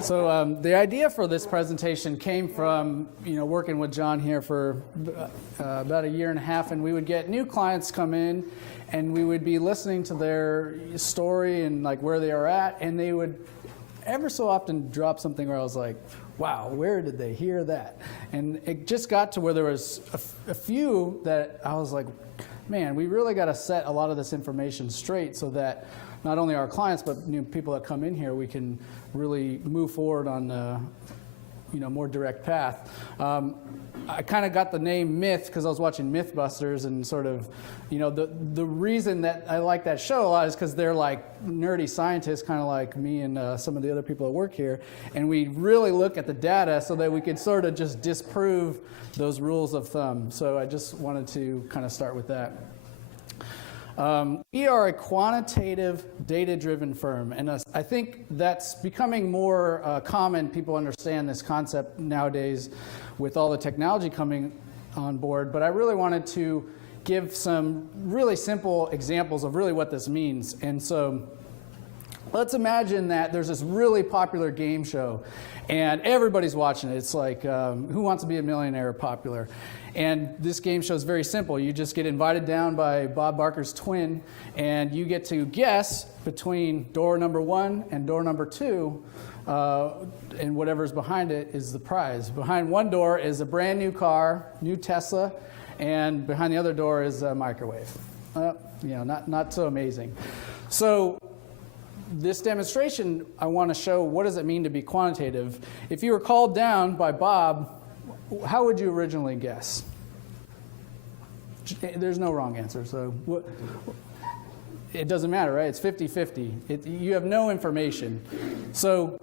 So the idea for this presentation came from working with John here for about a year and a half, and we would get new clients come in, and we would be listening to their story and like where they are at, and they would ever so often drop something where I was like, wow, where did they hear that? And it just got to where there was a few that I was like, man, we really got to set a lot of this information straight so that not only our clients, but people that come in here, we can really move forward on a more direct path. I kind of got the name Myth because I was watching Mythbusters, and sort of, the reason that I like that show a lot is because they're like nerdy scientists, kind of like me and some of the other people that work here, and we really look at the data so that we could sort of just disprove those rules of thumb. So I just wanted to kind of start with that. We are a quantitative, data-driven firm, and I think that's becoming more common. People understand this concept nowadays with all the technology coming on board, but I really wanted to give some really simple examples of really what this means. And so let's imagine that there's this really popular game show, and everybody's watching it. It's like Who Wants to Be a Millionaire popular. And this game show is very simple. You just get invited down by Bob Barker's twin, and you get to guess between door number 1 and door number 2, and whatever's behind it is the prize. Behind one door is a brand new car, new Tesla, and behind the other door is a microwave. Not so amazing. So this demonstration, I want to show what does it mean to be quantitative. If you were called down by Bob, how would you originally guess? There's no wrong answer, so it doesn't matter, right? It's 50-50. You have no information. So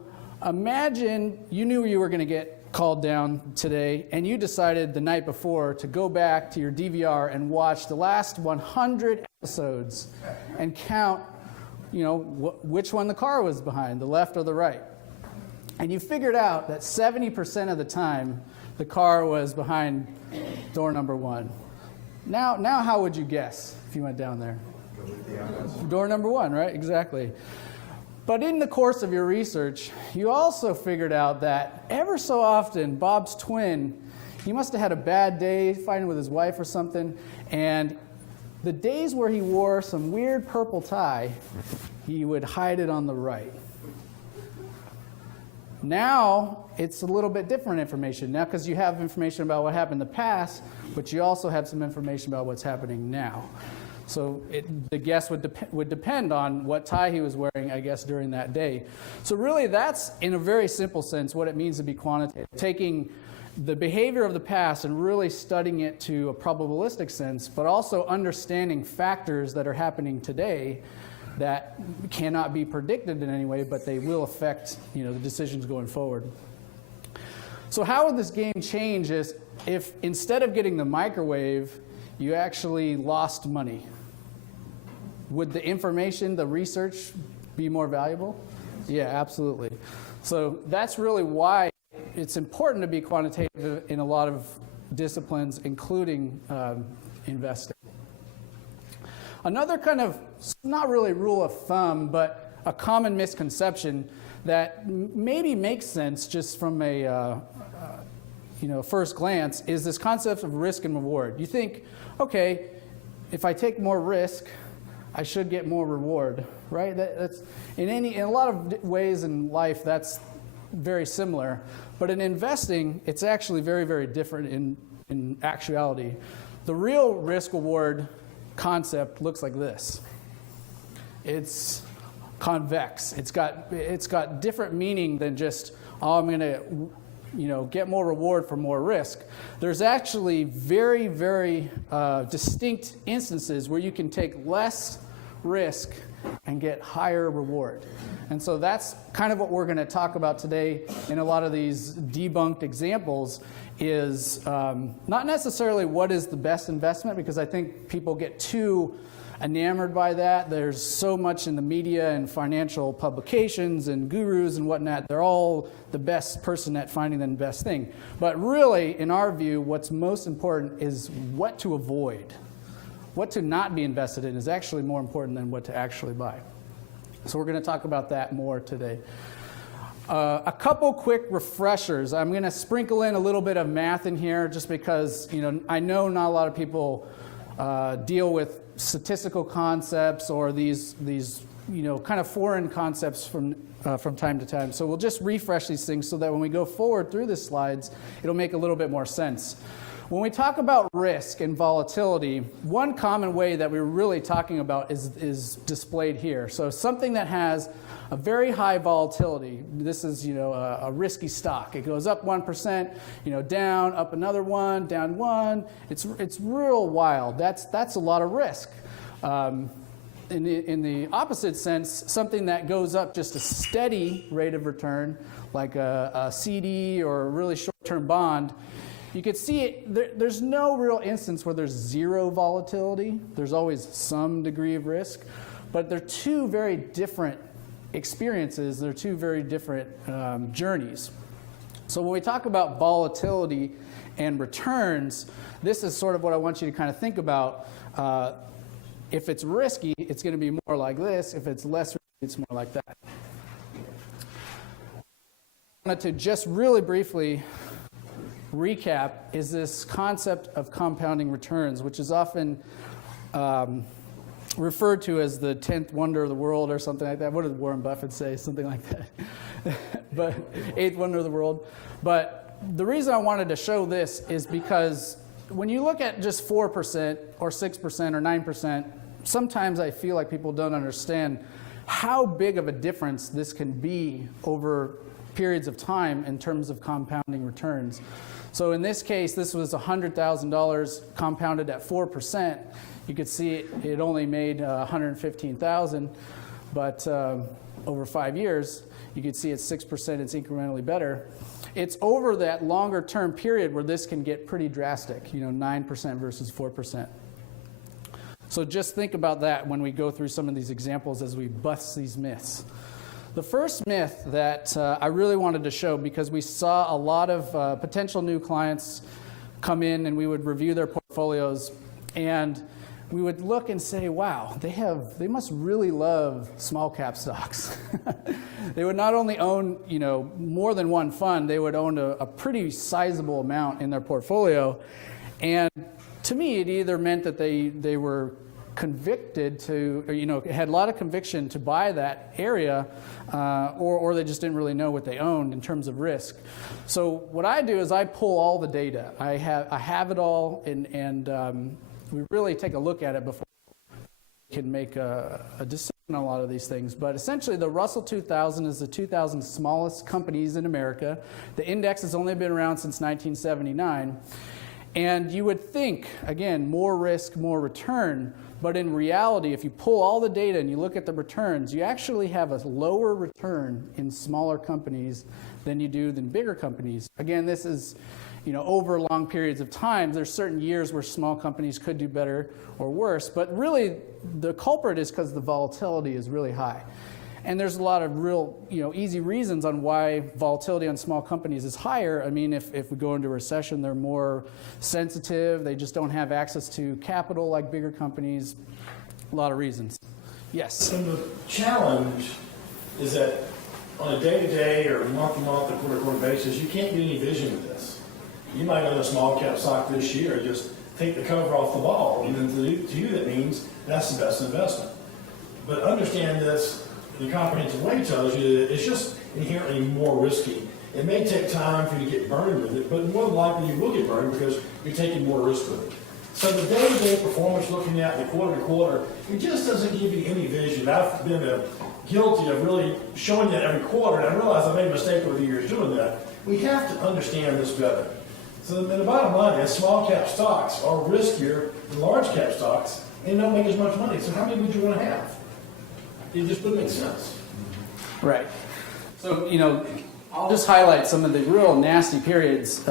imagine you knew you were going to get called down today, and you decided the night before to go back to your DVR and watch the last 100 episodes and count, which one the car was behind, the left or the right. And you figured out that 70% of the time, the car was behind door number 1. Now how would you guess if you went down there? Door number 1, right? Exactly. But in the course of your research, you also figured out that ever so often, Bob's twin, he must have had a bad day fighting with his wife or something, and the days where he wore some weird purple tie, he would hide it on the right. Now, it's a little bit different information. Now, because you have information about what happened in the past, but you also have some information about what's happening now. So the guess would depend on what tie he was wearing, I guess, during that day. So really, that's, in a very simple sense, what it means to be quantitative. Taking the behavior of the past and really studying it to a probabilistic sense, but also understanding factors that are happening today that cannot be predicted in any way, but they will affect the decisions going forward. So how would this game change if instead of getting the microwave, you actually lost money? Would the information, the research, be more valuable? Yeah, absolutely. So that's really why it's important to be quantitative in a lot of disciplines, including investing. Another kind of, not really rule of thumb, but a common misconception that maybe makes sense just from a first glance is this concept of risk and reward. You think, okay, if I take more risk, I should get more reward, right? That's in a lot of ways in life, that's very similar. But in investing, it's actually very, very different in actuality. The real risk-reward concept looks like this. It's convex. It's got different meaning than just, I'm going to get more reward for more risk. There's actually very, very distinct instances where you can take less risk and get higher reward. And so that's kind of what we're going to talk about today in a lot of these debunked examples is not necessarily what is the best investment, because I think people get too enamored by that. There's so much in the media and financial publications and gurus and whatnot. They're all the best person at finding the best thing. But really, in our view, what's most important is what to avoid. What to not be invested in is actually more important than what to actually buy. So we're going to talk about that more today. A couple quick refreshers. I'm going to sprinkle in a little bit of math in here just because, I know not a lot of people deal with statistical concepts or these kind of foreign concepts from time to time. So we'll just refresh these things so that when we go forward through the slides, it'll make a little bit more sense. When we talk about risk and volatility, one common way that we're really talking about is displayed here. So something that has a very high volatility. This is, a risky stock. It goes up 1%, down, up another 1, down 1. It's real wild. That's a lot of risk. In the opposite sense, something that goes up just a steady rate of return, like a CD or a really short-term bond, you could see it. There's no real instance where there's zero volatility. There's always some degree of risk, but they're two very different experiences. They're two very different journeys. So when we talk about volatility and returns, this is sort of what I want you to kind of think about. If it's risky, it's going to be more like this. If it's less risky, it's more like that. I wanted to just really briefly recap is this concept of compounding returns, which is often referred to as the 10th wonder of the world or something like that. What did Warren Buffett say? Something like that. But 8th wonder of the world. But the reason I wanted to show this is because when you look at just 4% or 6% or 9%, sometimes I feel like people don't understand how big of a difference this can be over periods of time in terms of compounding returns. So in this case, this was $100,000 compounded at 4%. You could see it only made $115,000, but over 5 years, you could see it's 6%, it's incrementally better. It's over that longer term period where this can get pretty drastic, 9% versus 4%. So just think about that when we go through some of these examples as we bust these myths. The first myth that I really wanted to show, because we saw a lot of potential new clients come in and we would review their portfolios, and we would look and say, wow, they must really love small cap stocks. They would not only own, more than one fund, they would own a pretty sizable amount in their portfolio. And to me, it either meant that they were convicted to, or, had a lot of conviction to buy that area, or they just didn't really know what they owned in terms of risk. So what I do is I pull all the data. I have it all, and we really take a look at it before we can make a decision on a lot of these things. But essentially, the Russell 2000 is the 2,000 smallest companies in America. The index has only been around since 1979. And you would think, again, more risk, more return. But in reality, if you pull all the data and you look at the returns, you actually have a lower return in smaller companies than you do in bigger companies. Again, this is over long periods of time. There's certain years where small companies could do better or worse. But really, the culprit is because the volatility is really high. And there's a lot of real, easy reasons on why volatility on small companies is higher. I mean, if we go into a recession, they're more sensitive. They just don't have access to capital like bigger companies. A lot of reasons. Yes? And the challenge is that on a day-to-day or month-to-month or quarter-to-quarter basis, you can't get any vision of this. You might own a small cap stock this year and just take the cover off the ball. And then to you, that means that's the best investment. But understand this. The comprehensive way tells you that it's just inherently more risky. It may take time for you to get burned with it, but more than likely you will get burned because you're taking more risk with it. So the day-to-day performance, looking at the quarter-to-quarter, it just doesn't give you any vision. I've been guilty of really showing that every quarter, and I realize I made a mistake over the years doing that. We have to understand this better. So the bottom line is small cap stocks are riskier than large cap stocks and don't make as much money. So how many would you want to have? It just wouldn't make sense. Right. So, I'll just highlight some of the real nasty periods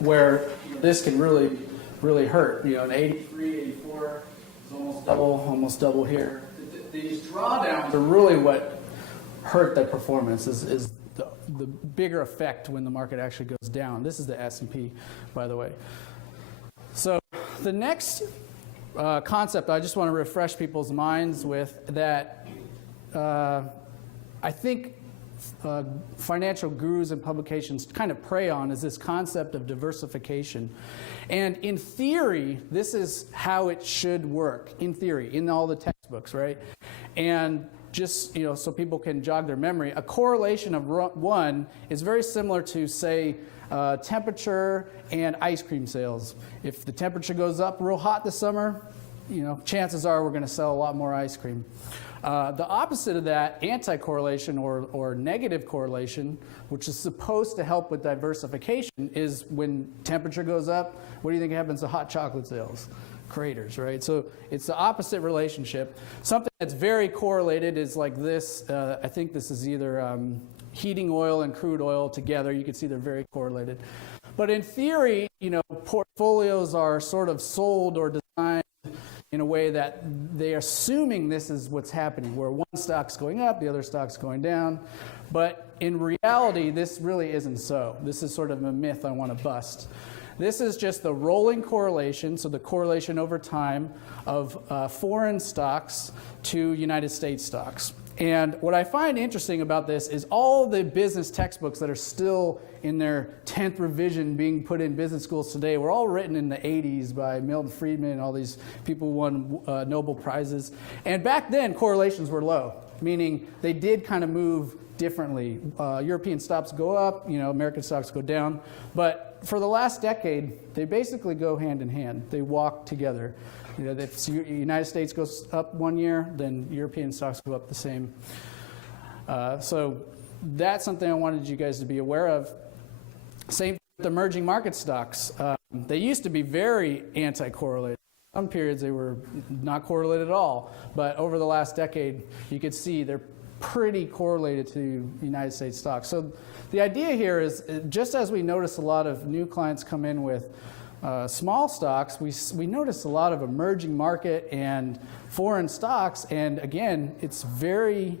where this can really, really hurt. In 83, 84, it's almost double here. These drawdowns are really what hurt the performance, is the bigger effect when the market actually goes down. This is the S&P, by the way. So the next concept I just want to refresh people's minds with that I think financial gurus and publications kind of prey on is this concept of diversification. And in theory, this is how it should work, in theory, in all the textbooks, right? And just, so people can jog their memory, a correlation of 1 is very similar to, say, temperature and ice cream sales. If the temperature goes up real hot this summer, chances are we're going to sell a lot more ice cream. The opposite of that, anti-correlation or negative correlation, which is supposed to help with diversification, is when temperature goes up, what do you think happens to hot chocolate sales? Craters, right? So it's the opposite relationship. Something that's very correlated is like this. I think this is either heating oil and crude oil together. You can see they're very correlated. But in theory, portfolios are sort of sold or designed in a way that they're assuming this is what's happening, where one stock's going up, the other stock's going down. But in reality, this really isn't so. This is sort of a myth I want to bust. This is just the rolling correlation, so the correlation over time of foreign stocks to United States stocks. And what I find interesting about this is all the business textbooks that are still in their 10th revision being put in business schools today were all written in the 80s by Milton Friedman and all these people who won Nobel Prizes. And back then, correlations were low, meaning they did kind of move differently. European stocks go up, American stocks go down. But for the last decade, they basically go hand in hand. They walk together. If the United States goes up one year, then European stocks go up the same. So that's something I wanted you guys to be aware of. Same with emerging market stocks. They used to be very anti-correlated. Some periods they were not correlated at all. But over the last decade, you could see they're pretty correlated to United States stocks. So the idea here is, just as we notice a lot of new clients come in with small stocks, we notice a lot of emerging market and foreign stocks, and again, it's very,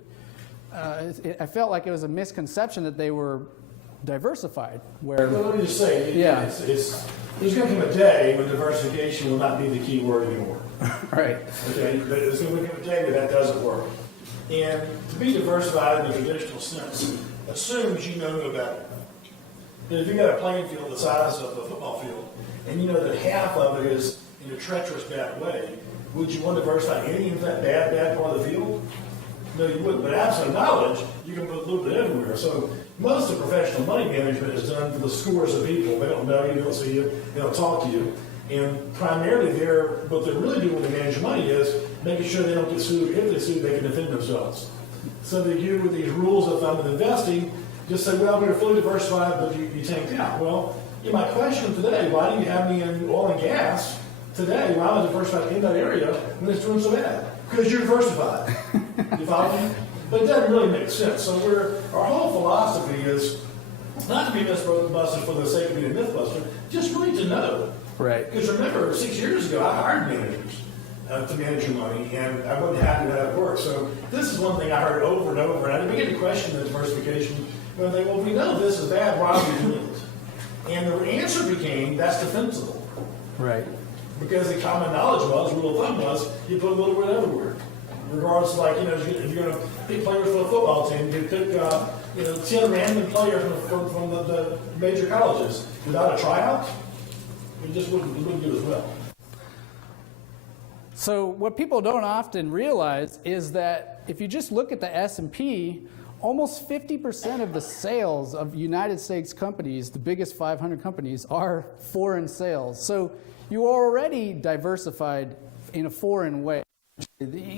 I felt like it was a misconception that they were diversified. Where, well, let me just say, there's going to come a day when diversification will not be the key word anymore. Right. Okay, but there's going to come a day that doesn't work. And to be diversified in the traditional sense assumes you know no better. That if you've got a playing field the size of a football field, and you know that half of it is in a treacherous bad way, would you want to diversify any of that bad part of the field? No, you wouldn't. But absent knowledge, you can put a little bit everywhere. So most of professional money management is done for the scores of people. They don't know you, they don't see you, they don't talk to you. And primarily, what they're really doing when they manage money is making sure they don't get sued. If they sue, they can defend themselves. So they do with these rules of thumb and investing, just say, well, we're fully diversified, but you tanked out. Well, my question today, why do you have me in oil and gas today? Why am I diversified in that area when it's doing so bad? Because you're diversified. You follow me? But it doesn't really make sense. So our whole philosophy is not to be mythbusted for the sake of being a mythbuster, just really to know. Right. Because remember, 6 years ago, I hired managers to manage your money, and I wasn't happy with how it worked. So this is one thing I heard over and over, and I didn't begin to question the diversification. When they, well, we know this is bad, why are we doing it? And the answer became, that's defensible. Right. Because the common knowledge was, rule of thumb was, you put a little bit everywhere. Regardless, like, if you're going to pick players for a football team, you pick, 10 random players from the major colleges without a tryout, it just wouldn't do as well. So what people don't often realize is that if you just look at the S&P, almost 50% of the sales of United States companies, the biggest 500 companies, are foreign sales. So you are already diversified in a foreign way.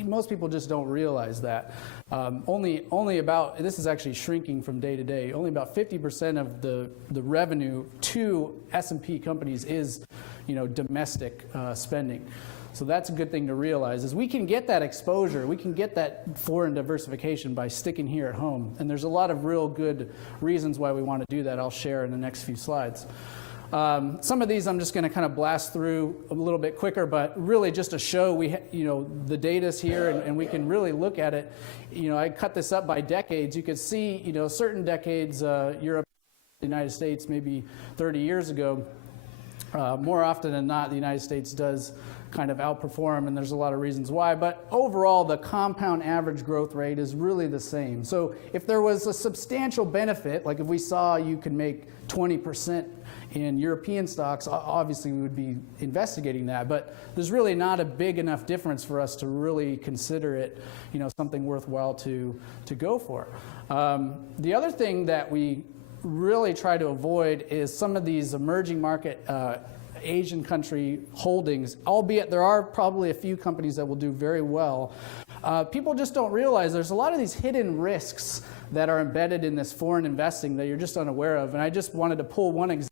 Most people just don't realize that. Only about, this is actually shrinking from day to day, only about 50% of the revenue to S&P companies is, domestic spending. So that's a good thing to realize, is we can get that exposure, we can get that foreign diversification by sticking here at home. And there's a lot of real good reasons why we want to do that I'll share in the next few slides. Some of these I'm just going to kind of blast through a little bit quicker, but really just to show the data's here and we can really look at it. I cut this up by decades. You could see, certain decades, Europe, the United States, maybe 30 years ago, more often than not, the United States does kind of outperform, and there's a lot of reasons why. But overall, the compound average growth rate is really the same. So if there was a substantial benefit, like if we saw you could make 20% in European stocks, obviously we would be investigating that. But there's really not a big enough difference for us to really consider it, something worthwhile to go for. The other thing that we really try to avoid is some of these emerging market Asian country holdings, albeit there are probably a few companies that will do very well. People just don't realize there's a lot of these hidden risks that are embedded in this foreign investing that you're just unaware of. And I just wanted to pull one example.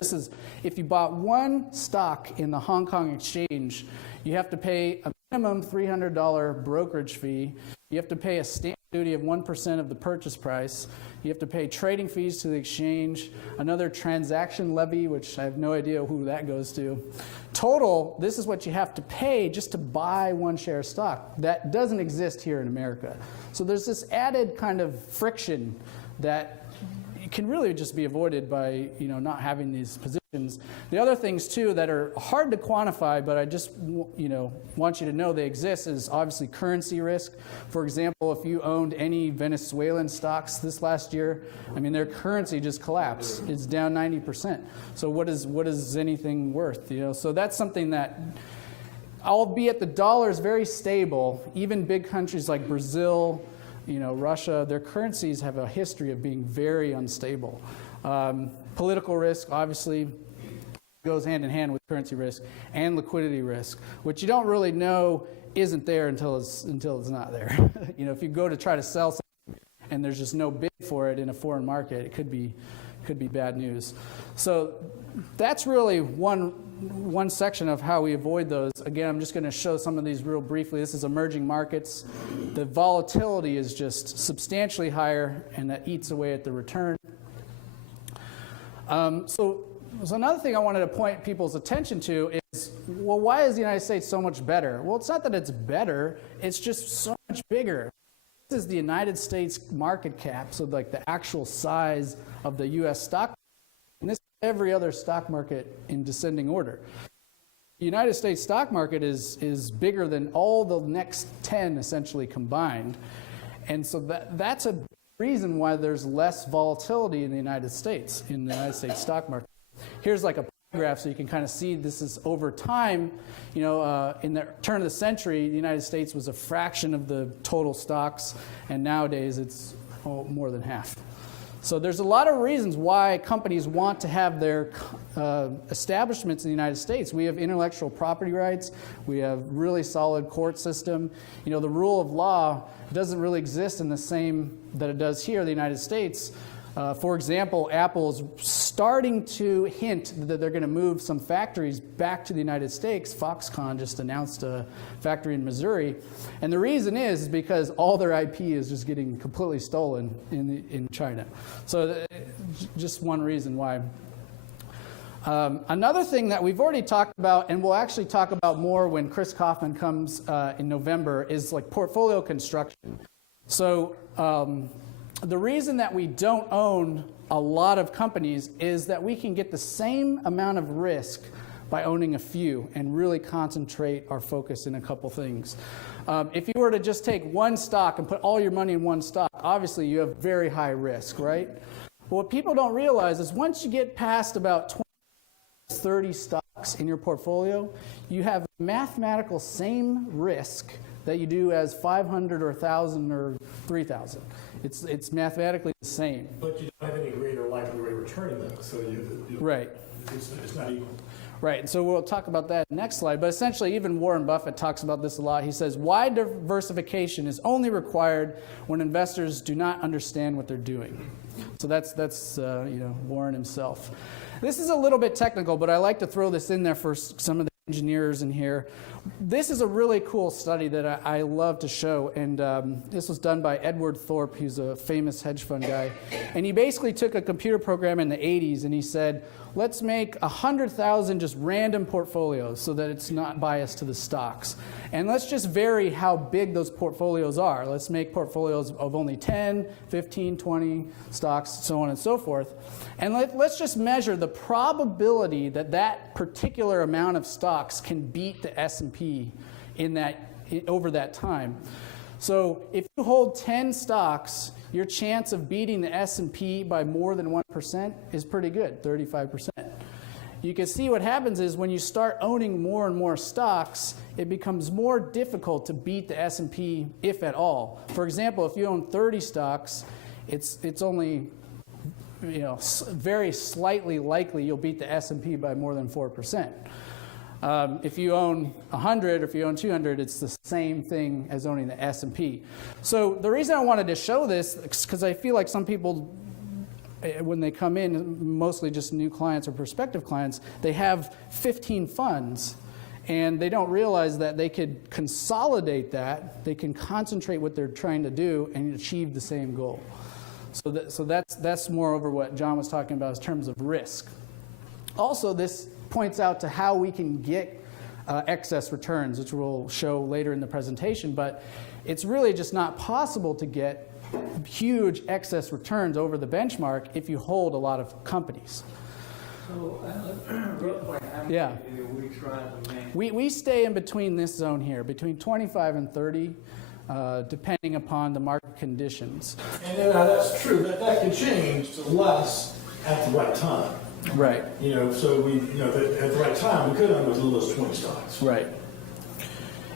This is if you bought one stock in the Hong Kong exchange, you have to pay a minimum $300 brokerage fee. You have to pay a stamp duty of 1% of the purchase price. You have to pay trading fees to the exchange, another transaction levy, which I have no idea who that goes to. Total, this is what you have to pay just to buy one share of stock. That doesn't exist here in America. So there's this added kind of friction that can really just be avoided by not having these positions. The other things too that are hard to quantify, but I just want you to know they exist, is obviously currency risk. For example, if you owned any Venezuelan stocks this last year, their currency just collapsed. It's down 90%. So what is anything worth? So that's something that, albeit the dollar is very stable, even big countries like Brazil, Russia, their currencies have a history of being very unstable. Political risk, obviously, goes hand in hand with currency risk and liquidity risk, which you don't really know isn't there until it's not there. If you go to try to sell something and there's just no bid for it in a foreign market, it could be bad news. So that's really one section of how we avoid those. Again, I'm just going to show some of these real briefly. This is emerging markets. The volatility is just substantially higher, and that eats away at the return. So another thing I wanted to point people's attention to is, well, why is the United States so much better? Well, it's not that it's better, it's just so much bigger. This is the United States market cap, so like the actual size of the U.S. stock. And this is every other stock market in descending order. The United States stock market is bigger than all the next 10 essentially combined. And so that's a reason why there's less volatility in the United States stock market. Here's like a graph so you can kind of see this is over time. In the turn of the century, the United States was a fraction of the total stocks, and nowadays it's more than half. So there's a lot of reasons why companies want to have their establishments in the United States. We have intellectual property rights. We have really solid court system. The rule of law doesn't really exist in the same that it does here in the United States. For example, Apple's starting to hint that they're going to move some factories back to the United States. Foxconn just announced a factory in Missouri. And the reason is because all their IP is just getting completely stolen in China. So just one reason why. Another thing that we've already talked about, and we'll actually talk about more when Chris Kaufman comes in November, is like portfolio construction. So the reason that we don't own a lot of companies is that we can get the same amount of risk by owning a few and really concentrate our focus in a couple things. If you were to just take one stock and put all your money in one stock, obviously you have very high risk, right? But what people don't realize is once you get past about 20, 30 stocks in your portfolio, you have mathematical same risk that you do as 500 or 1,000 or 3,000. It's mathematically the same. But you don't have any greater likely rate of return in them, so right. It's not equal. Right, and so we'll talk about that next slide. But essentially, even Warren Buffett talks about this a lot. He says, wide diversification is only required when investors do not understand what they're doing. So that's Warren himself. This is a little bit technical, but I like to throw this in there for some of the engineers in here. This is a really cool study that I love to show, and this was done by Edward Thorpe, who's a famous hedge fund guy. And he basically took a computer program in the 80s and he said, let's make 100,000 just random portfolios so that it's not biased to the stocks. And let's just vary how big those portfolios are. Let's make portfolios of only 10, 15, 20 stocks, so on and so forth. And let's just measure the probability that that particular amount of stocks can beat the S&P over that time. So if you hold 10 stocks, your chance of beating the S&P by more than 1% is pretty good, 35%. You can see what happens is when you start owning more and more stocks, it becomes more difficult to beat the S&P, if at all. For example, if you own 30 stocks, it's only very slightly likely you'll beat the S&P by more than 4%. If you own 100 or if you own 200, it's the same thing as owning the S&P. So the reason I wanted to show this is because I feel like some people, when they come in, mostly just new clients or prospective clients, they have 15 funds, and they don't realize that they could consolidate that, they can concentrate what they're trying to do and achieve the same goal. So that's moreover what John was talking about in terms of risk. Also, this points out to how we can get excess returns, which we'll show later in the presentation, but it's really just not possible to get huge excess returns over the benchmark if you hold a lot of companies. So, real quick, how many Yeah. do we try to make? We stay in between this zone here, between 25 and 30, depending upon the market conditions. And then that's true, that could change to less at the right time. Right. So at the right time, we could own as little as 20 stocks. Right.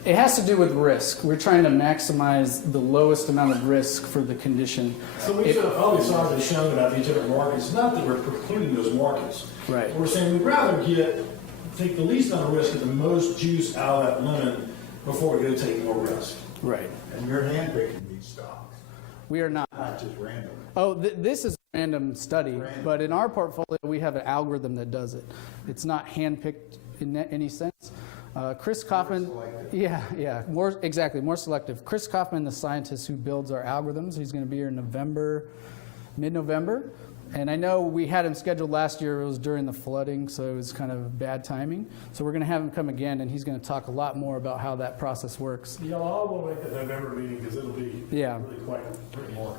It has to do with risk. We're trying to maximize the lowest amount of risk for the condition. So we should have probably signs have shown about these different markets. It's not that we're precluding those markets. Right. We're saying we'd rather take the least amount of risk and the most juice out of that lemon before we go take more risk. Right. And you're handpicking these stocks, We are not. not just random. Oh, this is a random study, but in our portfolio, we have an algorithm that does it. It's not handpicked in any sense. Chris Kaufman, more selective. Chris Kaufman, the scientist who builds our algorithms, he's going to be here in November, mid-November. And I know we had him scheduled last year. It was during the flooding, so it was kind of bad timing. So we're going to have him come again, and he's going to talk a lot more about how that process works. Yeah, I'll wait the November meeting because it'll be really quite more.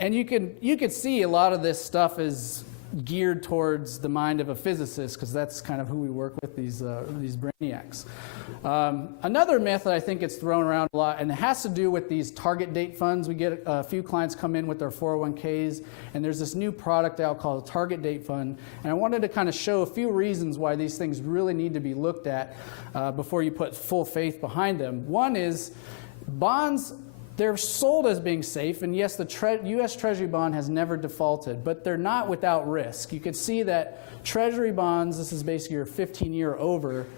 And you could see a lot of this stuff is geared towards the mind of a physicist, because that's kind of who we work with, these brainiacs. Another myth that I think gets thrown around a lot, and it has to do with these target date funds. We get a few clients come in with their 401ks, and there's this new product out called a target date fund. And I wanted to kind of show a few reasons why these things really need to be looked at before you put full faith behind them. One is bonds. They're sold as being safe, and yes, the U.S. Treasury bond has never defaulted, but they're not without risk. You can see that Treasury bonds, this is basically your 15-year over,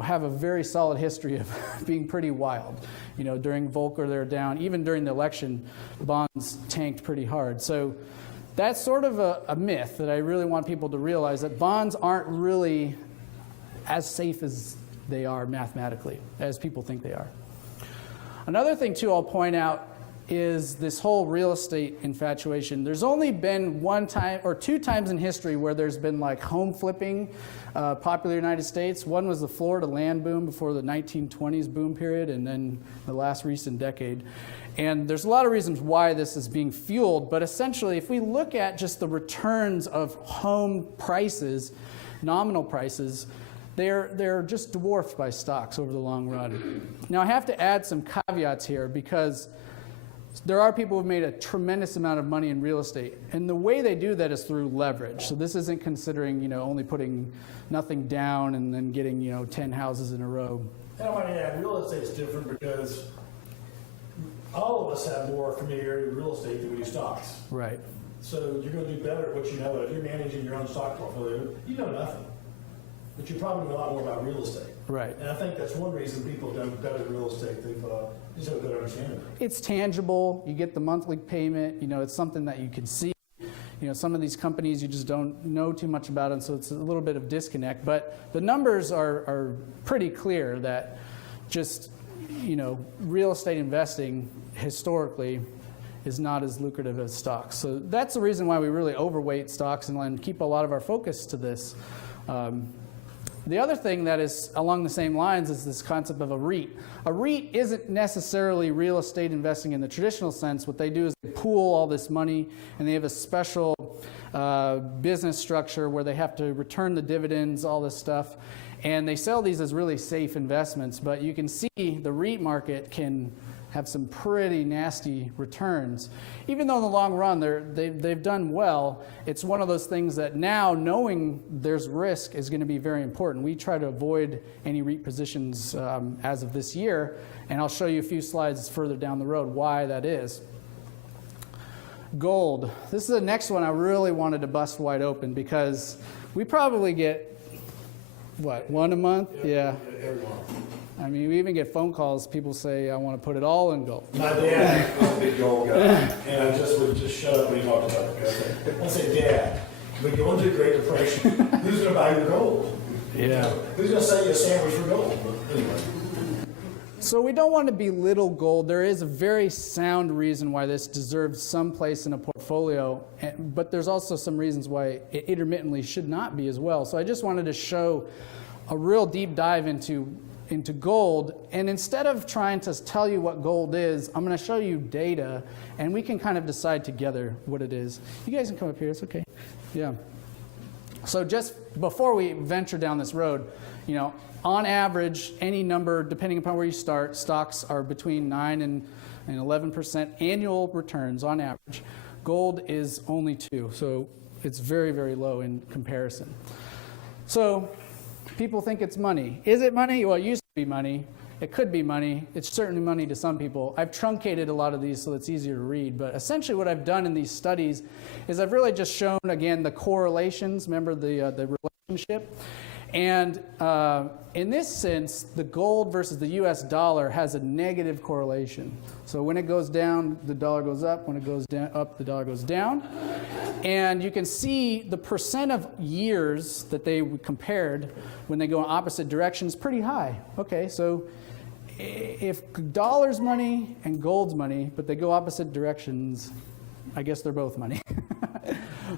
have a very solid history of being pretty wild. During Volcker, they're down. Even during the election, bonds tanked pretty hard. So that's sort of a myth that I really want people to realize, that bonds aren't really as safe as they are mathematically, as people think they are. Another thing, too, I'll point out is this whole real estate infatuation. There's only been one time or two times in history where there's been like home flipping popular in the United States. One was the Florida land boom before the 1920s boom period, and then the last recent decade. And there's a lot of reasons why this is being fueled, but essentially if we look at just the returns of home prices, nominal prices, they're just dwarfed by stocks over the long run. Now, I have to add some caveats here, because there are people who've made a tremendous amount of money in real estate, and the way they do that is through leverage. So this isn't considering, only putting nothing down and then getting, 10 houses in a row. And I might add, real estate's different because all of us have more familiarity with real estate than we do stocks. Right. So you're going to do better at what you know. If you're managing your own stock portfolio, you know nothing. But you probably know a lot more about real estate. Right. And I think that's one reason people have done better at real estate. They've just have a good understanding of it. It's tangible. You get the monthly payment. It's something that you can see. Some of these companies you just don't know too much about, and so it's a little bit of disconnect. But the numbers are pretty clear that just, real estate investing historically is not as lucrative as stocks. So that's the reason why we really overweight stocks and keep a lot of our focus to this. The other thing that is along the same lines is this concept of a REIT. A REIT isn't necessarily real estate investing in the traditional sense. What they do is they pool all this money, and they have a special business structure where they have to return the dividends, all this stuff. And they sell these as really safe investments. But you can see the REIT market can have some pretty nasty returns. Even though in the long run they've done well, it's one of those things that now knowing there's risk is going to be very important. We try to avoid any REIT positions as of this year, and I'll show you a few slides further down the road why that is. Gold. This is the next one I really wanted to bust wide open because we probably get, what, one a month? Yeah. Every month. I mean, we even get phone calls. People say, I want to put it all in gold. My dad was a big gold guy, and I just would just shut up when he talked about it. I said, Dad, we go into the Great Depression. Who's going to buy your gold? Yeah. Who's going to sell you a sandwich for gold? But anyway. So we don't want to belittle gold. There is a very sound reason why this deserves some place in a portfolio, but there's also some reasons why it intermittently should not be as well. So I just wanted to show a real deep dive into gold, and instead of trying to tell you what gold is, I'm going to show you data, and we can kind of decide together what it is. You guys can come up here, it's okay. Yeah. So just before we venture down this road, you know, on average, any number, depending upon where you start, stocks are between 9 and 11% annual returns on average. Gold is only 2%, so it's very, very low in comparison. So people think it's money. Is it money? Well, it used to be money. It could be money. It's certainly money to some people. I've truncated a lot of these so it's easier to read. But essentially what I've done in these studies is I've really just shown, again, the correlations. Remember the relationship? And in this sense, the gold versus the US dollar has a negative correlation. So when it goes down, the dollar goes up. When it goes down, up, the dollar goes down. And you can see the percent of years that they compared when they go in opposite directions pretty high. Okay, so if dollar's money and gold's money, but they go opposite directions, I guess they're both money.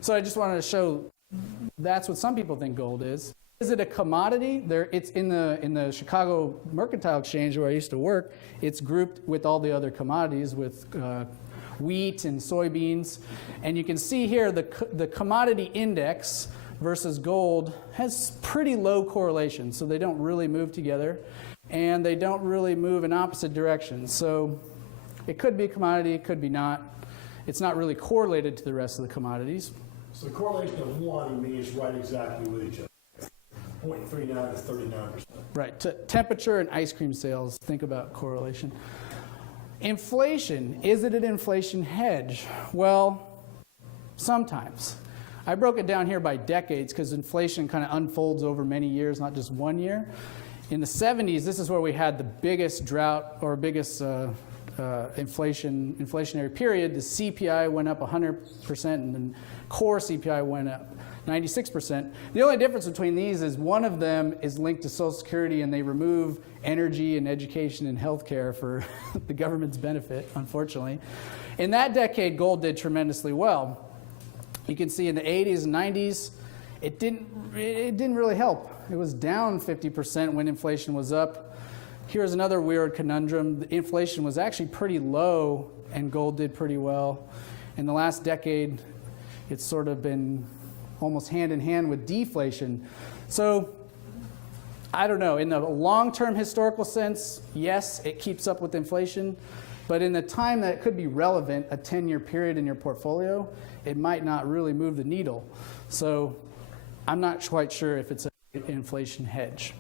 So I just wanted to show that's what some people think gold is. Is it a commodity? It's in the Chicago Mercantile Exchange where I used to work. It's grouped with all the other commodities with wheat and soybeans. And you can see here the commodity index versus gold has pretty low correlation. So they don't really move together. And they don't really move in opposite directions. So it could be a commodity, it could be not. It's not really correlated to the rest of the commodities. So the correlation of one means right exactly with each other. 0.39 is 39%. Right. Temperature and ice cream sales, think about correlation. Inflation. Is it an inflation hedge? Well, sometimes. I broke it down here by decades because inflation kind of unfolds over many years, not just 1 year. In the 70s, this is where we had the biggest drought or biggest inflationary period. The CPI went up 100% and then core CPI went up 96%. The only difference between these is one of them is linked to Social Security and they remove energy and education and healthcare for the government's benefit, unfortunately. In that decade, gold did tremendously well. You can see in the 80s and 90s, it didn't really help. It was down 50% when inflation was up. Here's another weird conundrum. The inflation was actually pretty low and gold did pretty well. In the last decade, it's sort of been almost hand in hand with deflation. So I don't know. In the long-term historical sense, yes, it keeps up with inflation. But in the time that it could be relevant, a 10-year period in your portfolio, it might not really move the needle. So I'm not quite sure if it's an inflation hedge.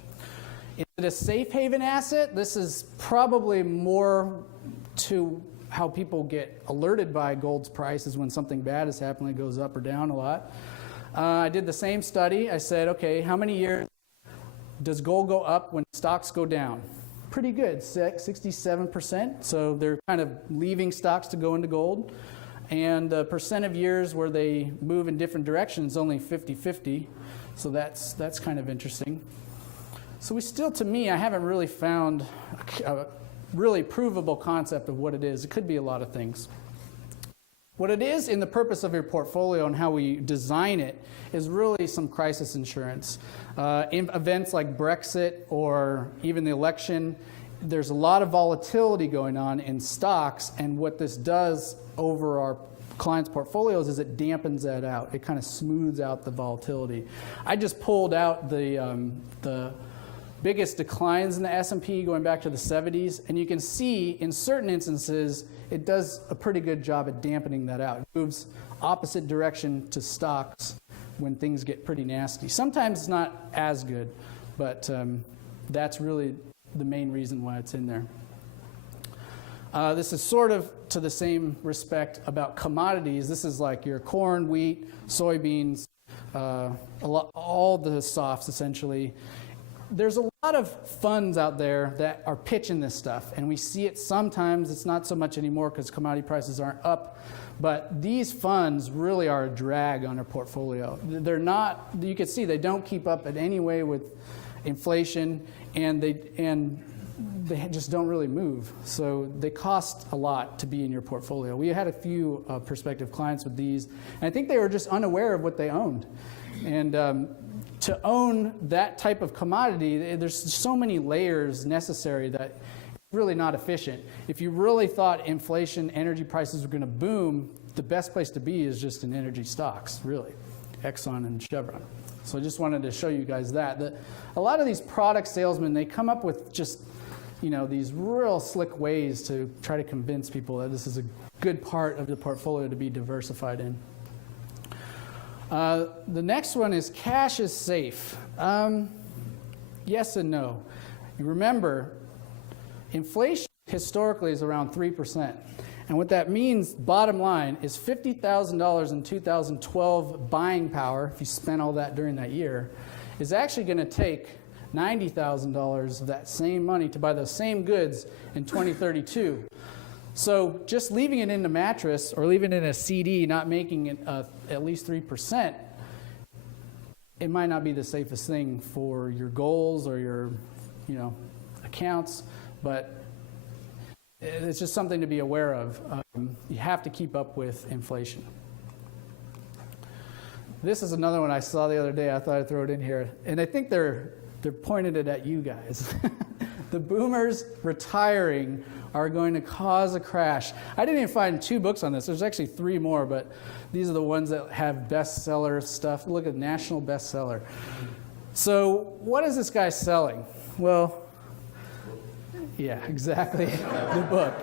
Is it a safe haven asset? This is probably more to how people get alerted by gold's price is when something bad is happening, it goes up or down a lot. I did the same study. I said, okay, how many years does gold go up when stocks go down? Pretty good, 67%. So they're kind of leaving stocks to go into gold. And the percent of years where they move in different directions, only 50-50. So that's kind of interesting. So we still, to me, I haven't really found a really provable concept of what it is. It could be a lot of things. What it is in the purpose of your portfolio and how we design it is really some crisis insurance. In events like Brexit or even the election, there's a lot of volatility going on in stocks, and what this does over our clients' portfolios is it dampens that out. It kind of smooths out the volatility. I just pulled out the biggest declines in the S&P going back to the 70s, and you can see in certain instances it does a pretty good job at dampening that out. It moves opposite direction to stocks when things get pretty nasty. Sometimes it's not as good, but that's really the main reason why it's in there. This is sort of to the same respect about commodities. This is like your corn, wheat, soybeans, all the softs essentially. There's a lot of funds out there that are pitching this stuff, and we see it sometimes. It's not so much anymore because commodity prices aren't up, but these funds really are a drag on our portfolio. They're not, you can see they don't keep up in any way with inflation, and they just don't really move. So they cost a lot to be in your portfolio. We had a few prospective clients with these, and I think they were just unaware of what they owned. And to own that type of commodity, there's so many layers necessary that it's really not efficient. If you really thought inflation, energy prices were going to boom, the best place to be is just in energy stocks, really, Exxon and Chevron. So I just wanted to show you guys that. A lot of these product salesmen, they come up with just, these real slick ways to try to convince people that this is a good part of the portfolio to be diversified in. The next one is cash is safe. Yes and no. You remember, inflation historically is around 3%. And what that means, bottom line, is $50,000 in 2012 buying power, if you spent all that during that year, is actually going to take $90,000 of that same money to buy those same goods in 2032. So just leaving it in the mattress or leaving it in a CD, not making it at least 3%, it might not be the safest thing for your goals or your accounts, but it's just something to be aware of. You have to keep up with inflation. This is another one I saw the other day. I thought I'd throw it in here. And I think they're pointed it at you guys. The boomers retiring are going to cause a crash. I didn't even find 2 books on this. There's actually 3 more, but these are the ones that have bestseller stuff. Look at national bestseller. So what is this guy selling? Well, yeah, exactly. The book.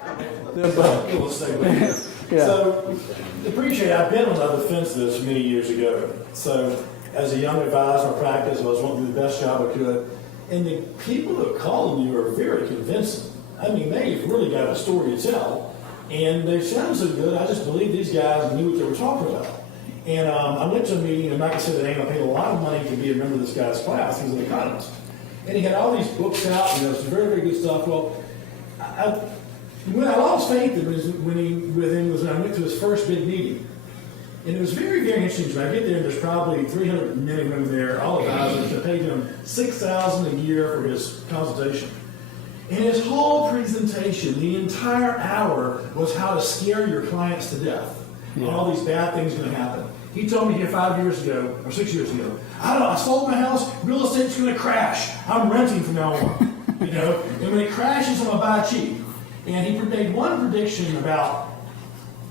Yeah. So, appreciate, I've been on the other fence of this many years ago. So, as a young advisor in practice, I was wanting to do the best job I could. And the people that called me were very convincing. I mean, they've really got a story to tell. And they sound so good, I just believe these guys knew what they were talking about. And I went to a meeting, and like I said, I paid a lot of money to be a member of this guy's class. He was an economist. And he had all these books out, some very, very good stuff. Well, when I lost faith, it was when I went to his first big meeting. And it was very, very interesting. When I get there, there's probably 300 men and women there, all advisors, that paid him $6,000 a year for his consultation. And his whole presentation, the entire hour, was how to scare your clients to death. Yeah. All these bad things going to happen. He told me here 5 years ago, or 6 years ago, I sold my house, real estate's going to crash. I'm renting from now on. And when it crashes, I'm going to buy cheap. And he made one prediction about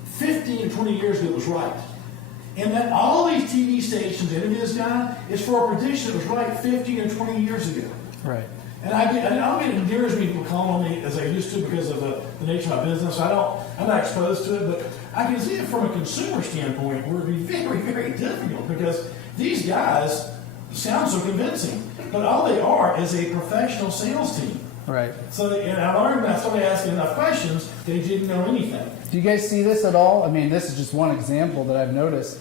15 or 20 years ago that was right. And that all these TV stations interview this guy is for a prediction that was right 15 or 20 years ago. Right. And I don't get near as many people calling on me as I used to because of the nature of my business. I'm not exposed to it, but I can see it from a consumer standpoint where it would be very, very difficult because these guys sound so convincing, but all they are is a professional sales team. Right. So, and I learned when I started asking enough questions, they didn't know anything. Do you guys see this at all? I mean, this is just one example that I've noticed,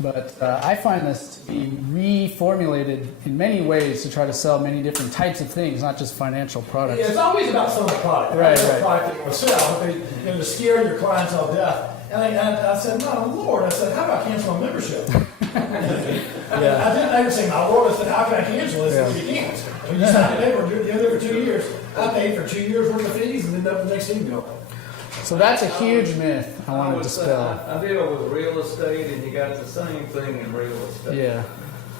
but I find this to be reformulated in many ways to try to sell many different types of things, not just financial products. Yeah, it's always about selling a product. Right. A product that you want to sell, but to scare your clientele to death. And I said, my Lord, I said, how do I cancel a membership? I didn't say, my Lord, I said, how can I cancel this? Yeah. You can't. I mean, you signed a paper, you're there for 2 years. I paid for 2 years worth of fees and ended up the next email. So that's a huge myth I wanted to spill. I deal with real estate, and you got the same thing in real estate. Yeah.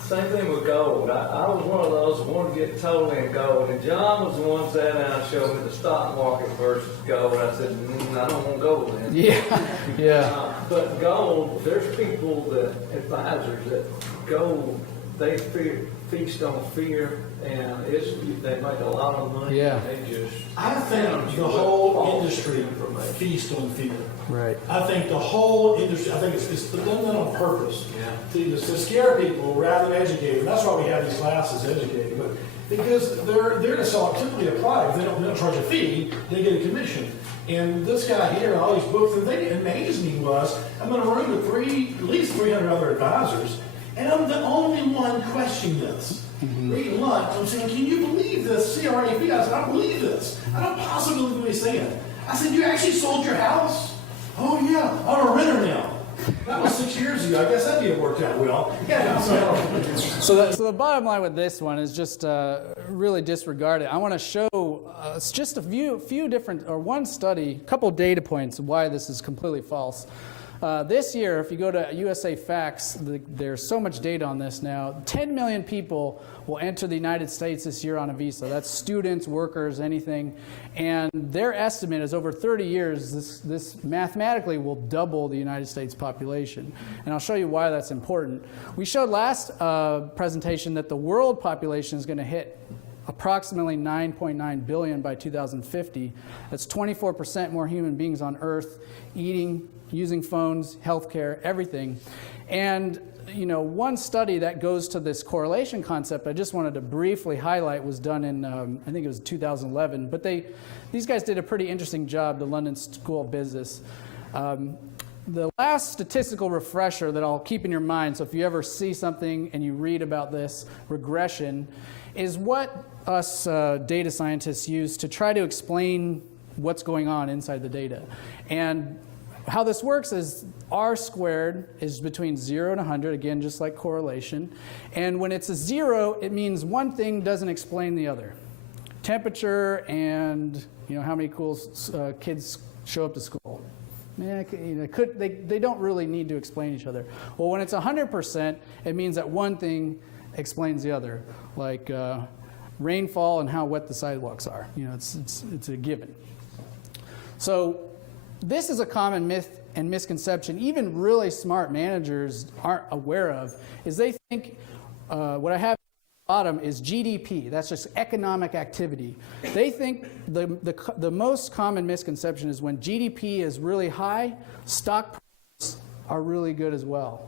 Same thing with gold. I was one of those who wanted to get totally in gold, and John was the one sat down and showed me the stock market versus gold. I said, I don't want gold then. Yeah. But gold, there's people that, advisors that gold, they feast on fear, and they make a lot of money. Yeah. And they just. I think the whole industry feasts on fear. Right. I think the whole industry, I think it's done that on purpose. Yeah. To scare people rather than educate them. That's why we have these classes educating. But because they're to sell typically a product, they don't charge a fee, they get a commission. And this guy here, all these books, and they amazed me was, I'm in a room with at least 300 other advisors, and I'm the only one questioning this. Reading lunch, I'm saying, can you believe this CRA fee? I said, I believe this. I don't possibly believe what he's saying. I said, you actually sold your house? Oh yeah, I'm a renter now. That was 6 years ago. I guess that didn't work out well. Yeah, So the bottom line with this one is just really disregard it. I want to show just a few different, or one study, a couple data points of why this is completely false. This year, if you go to USA Facts, there's so much data on this now. 10 million people will enter the United States this year on a visa. That's students, workers, anything. And their estimate is over 30 years, this mathematically will double the United States population. And I'll show you why that's important. We showed last presentation that the world population is going to hit approximately 9.9 billion by 2050. That's 24% more human beings on Earth, eating, using phones, healthcare, everything. And one study that goes to this correlation concept I just wanted to briefly highlight was done in, I think it was 2011, but these guys did a pretty interesting job, the London School of Business. The last statistical refresher that I'll keep in your mind, so if you ever see something and you read about this regression, is what us data scientists use to try to explain what's going on inside the data. And how this works is R squared is between 0 and 100, again, just like correlation. And when it's a 0, it means one thing doesn't explain the other. Temperature and how many kids show up to school. Yeah, they don't really need to explain each other. Well, when it's 100%, it means that one thing explains the other, like rainfall and how wet the sidewalks are. It's a given. So this is a common myth and misconception even really smart managers aren't aware of, is they think what I have at the bottom is GDP. That's just economic activity. They think the most common misconception is when GDP is really high, stock prices are really good as well.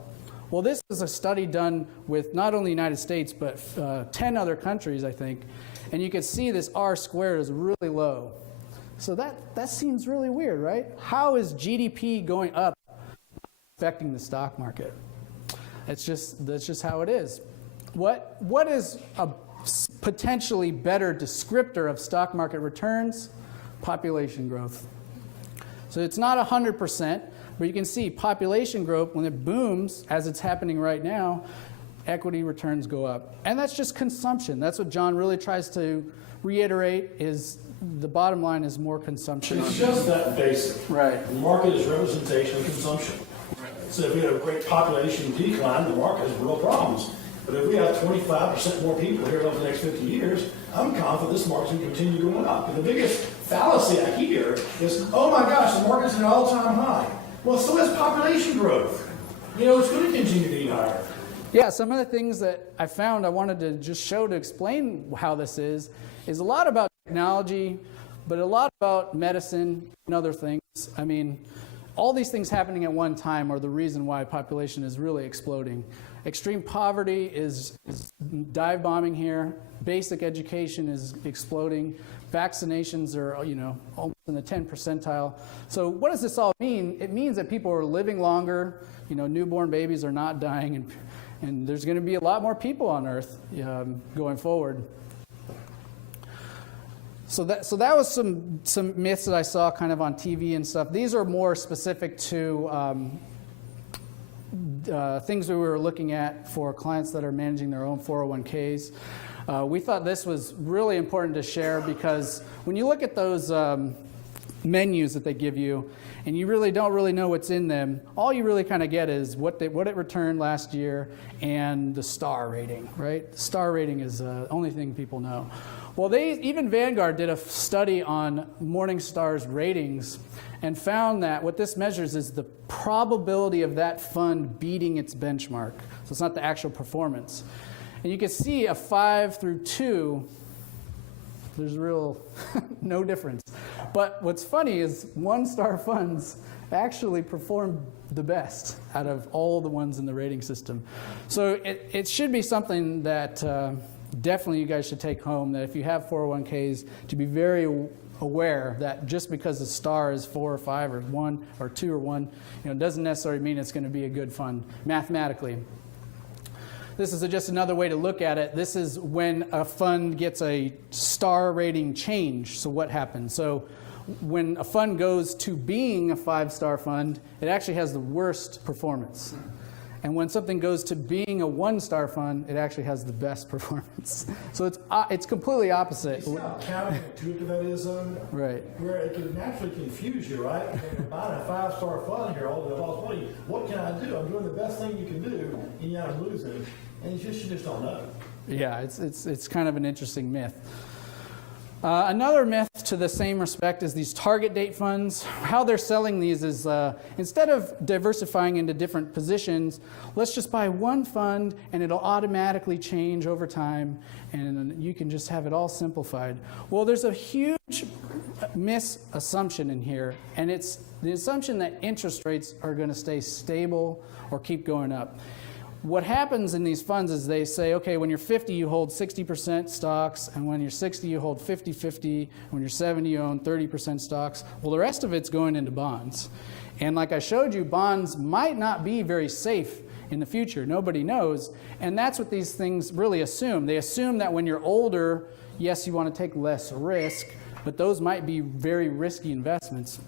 Well, this is a study done with not only the United States, but 10 other countries, I think. And you can see this R squared is really low. So that seems really weird, right? How is GDP going up affecting the stock market? That's just how it is. What is a potentially better descriptor of stock market returns? Population growth. So it's not 100%, but you can see population growth, when it booms, as it's happening right now, equity returns go up. And that's just consumption. That's what John really tries to reiterate, is the bottom line is more consumption. It's just that basic. Right. The market is representation of consumption. So if we have a great population decline, the market has real problems. But if we have 25% more people here over the next 50 years, I'm confident this market's going to continue going up. And the biggest fallacy I hear is, oh my gosh, the market's at an all-time high. Well, so is population growth. It's going to continue to be higher. Yeah, some of the things that I found I wanted to just show to explain how this is a lot about technology, but a lot about medicine and other things. I mean, all these things happening at one time are the reason why population is really exploding. Extreme poverty is dive bombing here. Basic education is exploding. Vaccinations are, almost in the 10th percentile. So what does this all mean? It means that people are living longer. Newborn babies are not dying, and there's going to be a lot more people on Earth going forward. So that was some myths that I saw kind of on TV and stuff. These are more specific to things we were looking at for clients that are managing their own 401ks. We thought this was really important to share because when you look at those menus that they give you, and you really don't really know what's in them. All you really kind of get is what it returned last year and the star rating, right? The star rating is the only thing people know. Well, even Vanguard did a study on Morningstar's ratings and found that what this measures is the probability of that fund beating its benchmark. So it's not the actual performance. And you can see a 5 through 2, there's real no difference. But what's funny is 1-star funds actually perform the best out of all the ones in the rating system. So it should be something that definitely you guys should take home, that if you have 401ks, to be very aware that just because the star is 4 or 5 or 1 or 2 or 1, doesn't necessarily mean it's going to be a good fund mathematically. This is just another way to look at it. This is when a fund gets a star rating change. So what happens? So when a fund goes to being a 5-star fund, it actually has the worst performance. And when something goes to being a 1-star fund, it actually has the best performance. So it's completely opposite. You see how counterintuitive that is, though? Right. Where it can naturally confuse you, right? You're buying a 5-star fund here, all the possibility. What can I do? I'm doing the best thing you can do, and yet I'm losing. And you just don't know. Yeah, it's kind of an interesting myth. Another myth to the same respect is these target date funds. How they're selling these is instead of diversifying into different positions, let's just buy one fund and it'll automatically change over time and you can just have it all simplified. Well, there's a huge misassumption in here, and it's the assumption that interest rates are going to stay stable or keep going up. What happens in these funds is they say, okay, when you're 50, you hold 60% stocks, and when you're 60, you hold 50-50, when you're 70, you own 30% stocks. Well, the rest of it's going into bonds. And like I showed you, bonds might not be very safe in the future. Nobody knows. And that's what these things really assume. They assume that when you're older, yes, you want to take less risk, but those might be very risky investments.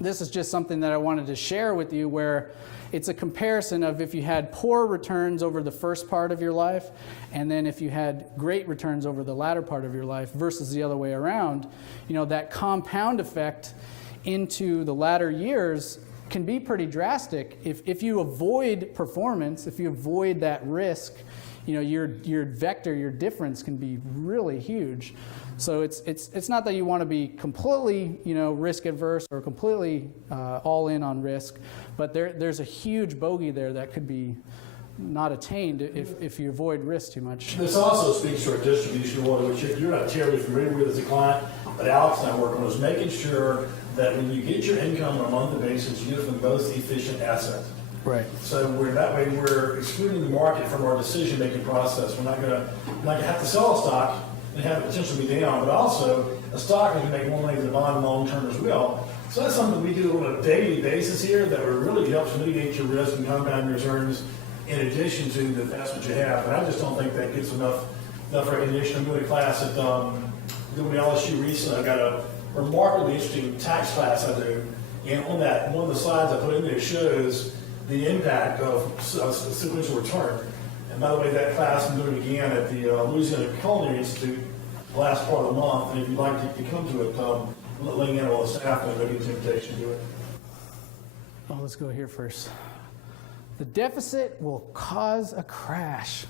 This is just something that I wanted to share with you, where it's a comparison of if you had poor returns over the first part of your life, and then if you had great returns over the latter part of your life versus the other way around. That compound effect into the latter years can be pretty drastic. If you avoid performance, if you avoid that risk, your vector, your difference can be really huge. So it's not that you want to be completely risk adverse or completely all in on risk, but there's a huge bogey there that could be not attained if you avoid risk too much. This also speaks to our distribution order, which you're not terribly familiar with as a client, but Alex and I work on is making sure that when you get your income on a monthly basis, you get it from the most efficient asset. Right. So we're excluding the market from our decision-making process. We're not going to have to sell a stock and have it potentially be down, but also a stock that can make more money than a bond long-term as well. So that's something we do on a daily basis here that really helps mitigate your risk and compound your returns in addition to the investment you have. And I just don't think that gets enough recognition. I'm doing a class at doing LSU recently. I got a remarkably interesting tax class I do, and on that, one of the slides I put in there shows the impact of sequential return. And by the way, that class I'm doing again at the Louisiana Culinary Institute the last part of the month. And if you'd like to come to it, let me in on the staff and maybe an invitation to do it. Well, let's go here first. The deficit will cause a crash.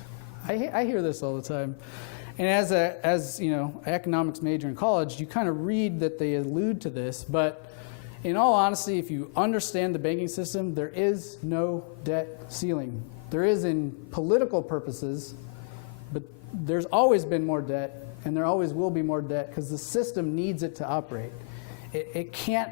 I hear this all the time. And as economics major in college, you kind of read that they allude to this, but in all honesty, if you understand the banking system, there is no debt ceiling. There is in political purposes, but there's always been more debt, and there always will be more debt because the system needs it to operate. It can't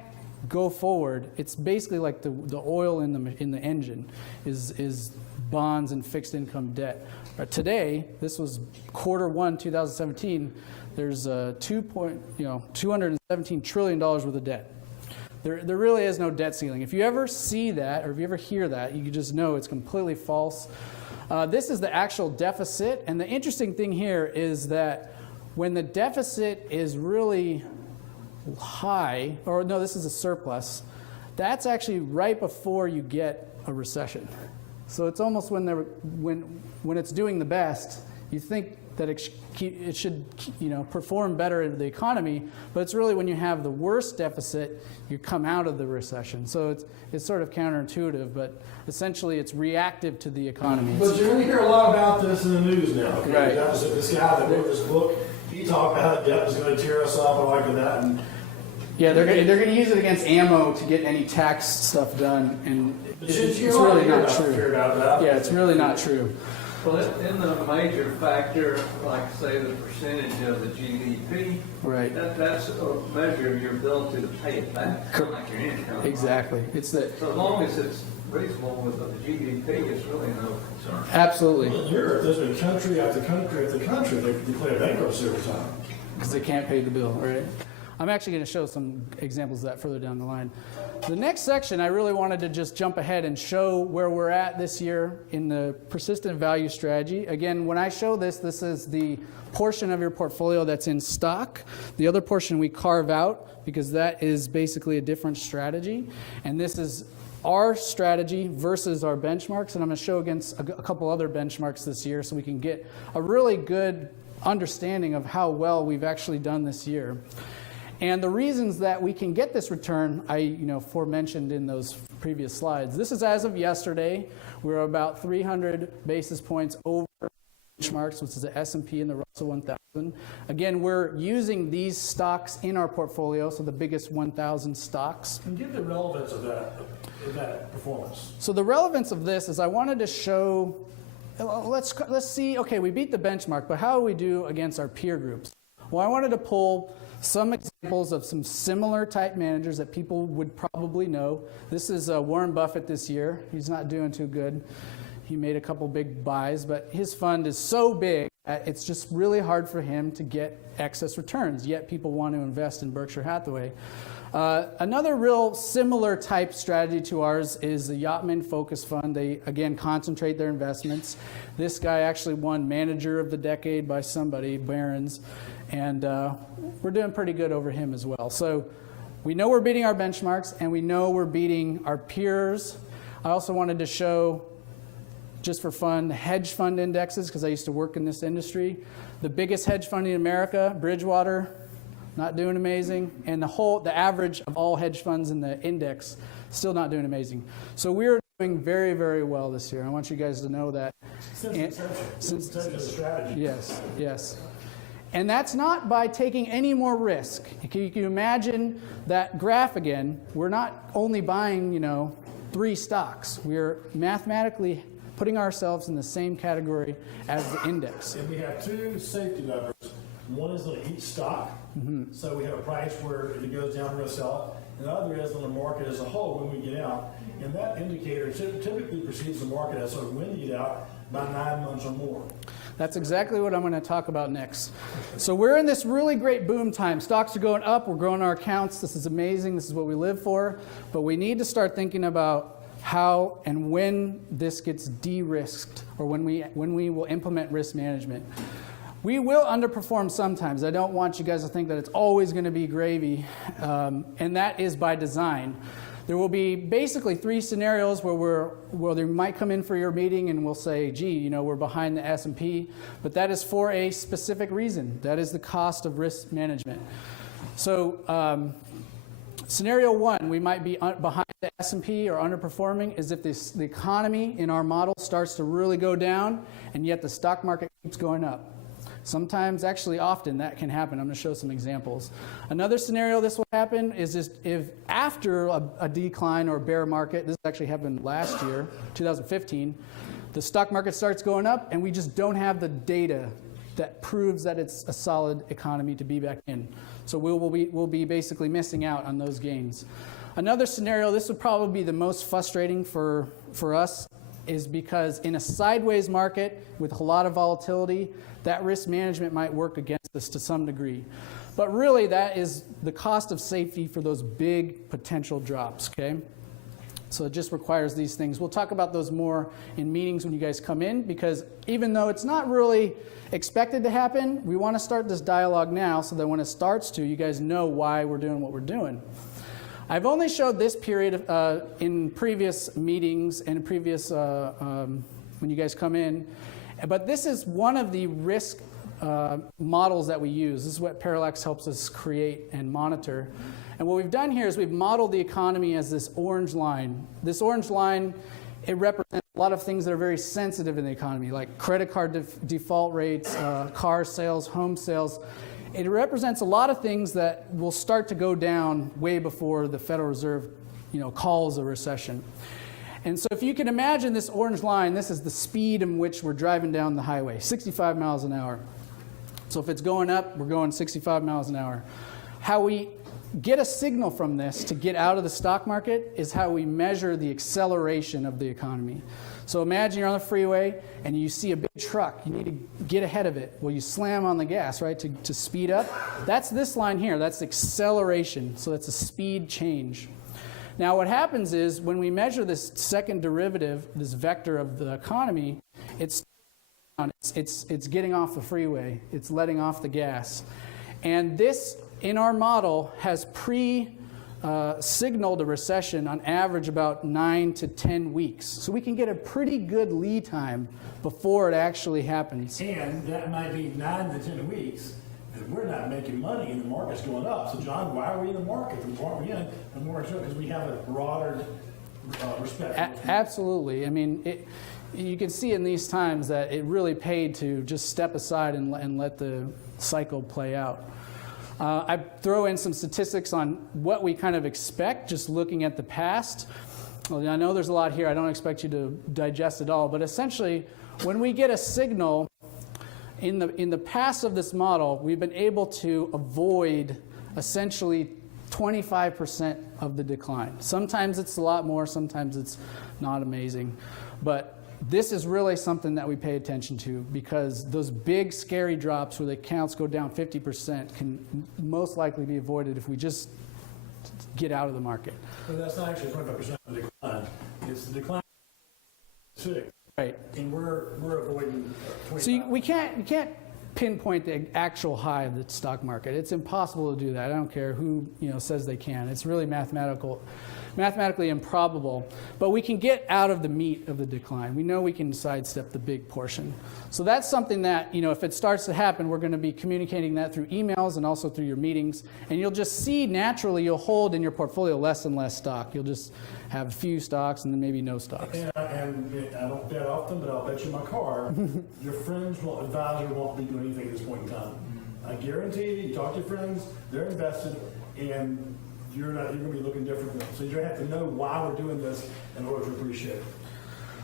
go forward. It's basically like the oil in the engine is bonds and fixed income debt. Today, this was Q1 2017. There's $217 trillion worth of debt. There really is no debt ceiling. If you ever see that, or if you ever hear that, you just know it's completely false. This is the actual deficit, and the interesting thing here is that when the deficit is really high, or no, this is a surplus, that's actually right before you get a recession. So it's almost when it's doing the best you think that it should perform better in the economy, but it's really when you have the worst deficit, you come out of the recession. So it's sort of counterintuitive, but essentially it's reactive to the economy. But you're going to hear a lot about this in the news now. Okay? Right. This guy that wrote this book, he talked about how debt was going to tear us up and like that. And Yeah, they're going to use it against ammo to get any tax stuff done, and it's really not true. Yeah, it's really not true. Well, in the major factor, like say the percentage of the GDP, Right. That's a measure of your ability to pay it back, kind of like your income. Exactly. It's that. So as long as it's reasonable with the GDP, it's really no concern. Absolutely. in Europe, there's been country after country after country they declare bankruptcy every time. Because they can't pay the bill, right? I'm actually going to show some examples of that further down the line. The next section, I really wanted to just jump ahead and show where we're at this year in the persistent value strategy. Again, when I show this, this is the portion of your portfolio that's in stock. The other portion we carve out because that is basically a different strategy. And this is our strategy versus our benchmarks. And I'm going to show against a couple other benchmarks this year so we can get a really good understanding of how well we've actually done this year. And the reasons that we can get this return, I forementioned in those previous slides. This is as of yesterday. We're about 300 basis points over benchmarks, which is the S&P and the Russell 1000. Again, we're using these stocks in our portfolio, so the biggest 1,000 stocks. And give the relevance of that performance. So the relevance of this is I wanted to show, let's see, okay, we beat the benchmark, but how do we do against our peer groups? Well, I wanted to pull some examples of some similar type managers that people would probably know. This is Warren Buffett this year. He's not doing too good. He made a couple big buys, but his fund is so big that it's just really hard for him to get excess returns, yet people want to invest in Berkshire Hathaway. Another real similar type strategy to ours is the Yachtman Focus Fund. They, again, concentrate their investments. This guy actually won Manager of the Decade by somebody, Barron's. And we're doing pretty good over him as well. So we know we're beating our benchmarks, and we know we're beating our peers. I also wanted to show, just for fun, the hedge fund indexes, because I used to work in this industry. The biggest hedge fund in America, Bridgewater, not doing amazing. And the average of all hedge funds in the index, still not doing amazing. So we're doing very, very well this year. I want you guys to know that. Since inception of the strategy. Yes, yes. And that's not by taking any more risk. You can imagine that graph again. We're not only buying, 3 stocks. We're mathematically putting ourselves in the same category as the index. And we have 2 safety levers. One is on each stock. So we have a price where if it goes down, we're going to sell it. And the other is on the market as a whole when we get out. And that indicator typically precedes the market as of when you get out by 9 months or more. That's exactly what I'm going to talk about next. So we're in this really great boom time. Stocks are going up. We're growing our accounts. This is amazing. This is what we live for. But we need to start thinking about how and when this gets de-risked, or when we will implement risk management. We will underperform sometimes. I don't want you guys to think that it's always going to be gravy, and that is by design. There will be basically 3 scenarios where they might come in for your meeting and we'll say, gee, we're behind the S&P, but that is for a specific reason. That is the cost of risk management. So scenario 1, we might be behind the S&P or underperforming, is if the economy in our model starts to really go down and yet the stock market keeps going up. Sometimes, actually often, that can happen. I'm going to show some examples. Another scenario this will happen is just if after a decline or bear market, this actually happened last year, 2015, the stock market starts going up and we just don't have the data that proves that it's a solid economy to be back in. So we'll be basically missing out on those gains. Another scenario, this would probably be the most frustrating for us, is because in a sideways market with a lot of volatility, that risk management might work against us to some degree. But really, that is the cost of safety for those big potential drops, okay? So it just requires these things. We'll talk about those more in meetings when you guys come in, because even though it's not really expected to happen, we want to start this dialogue now so that when it starts to, you guys know why we're doing what we're doing. I've only showed this period in previous meetings and previous when you guys come in. But this is one of the risk models that we use. This is what Parallax helps us create and monitor. And what we've done here is we've modeled the economy as this orange line. This orange line, it represents a lot of things that are very sensitive in the economy, like credit card default rates, car sales, home sales. It represents a lot of things that will start to go down way before the Federal Reserve, calls a recession. And so if you can imagine this orange line, this is the speed in which we're driving down the highway, 65 miles an hour. So if it's going up, we're going 65 miles an hour. How we get a signal from this to get out of the stock market is how we measure the acceleration of the economy. So imagine you're on the freeway and you see a big truck. You need to get ahead of it. Well, you slam on the gas, right, to speed up. That's this line here. That's acceleration. So that's a speed change. Now what happens is when we measure this second derivative, this vector of the economy, it's getting off the freeway. It's letting off the gas. And this, in our model, has signaled a recession on average about 9 to 10 weeks. So we can get a pretty good lead time before it actually happens. And that might be 9 to 10 weeks, and we're not making money and the market's going up. So John, why are we in the market? The more we're in, the more it's because we have a broader respect. Absolutely. I mean, you can see in these times that it really paid to just step aside and let the cycle play out. I throw in some statistics on what we kind of expect just looking at the past. Well, I know there's a lot here. I don't expect you to digest it all, but essentially when we get a signal in the past of this model, we've been able to avoid essentially 25% of the decline. Sometimes it's a lot more, sometimes it's not amazing, but this is really something that we pay attention to because those big scary drops where the accounts go down 50% can most likely be avoided if we just get out of the market. But that's not actually 25% of the decline. It's the decline of 6. Right. And we're avoiding 25. So we can't pinpoint the actual high of the stock market. It's impossible to do that. I don't care who says they can. It's really mathematically improbable, but we can get out of the meat of the decline. We know we can sidestep the big portion. So that's something that, if it starts to happen, we're going to be communicating that through emails and also through your meetings. And you'll just see naturally you'll hold in your portfolio less and less stock. You'll just have a few stocks and then maybe no stocks. And I don't bet often, but I'll bet you my car, your advisor won't be doing anything at this point in time. I guarantee you talk to your friends, they're invested, and you're going to be looking different than them. So you have to know why we're doing this in order to appreciate it.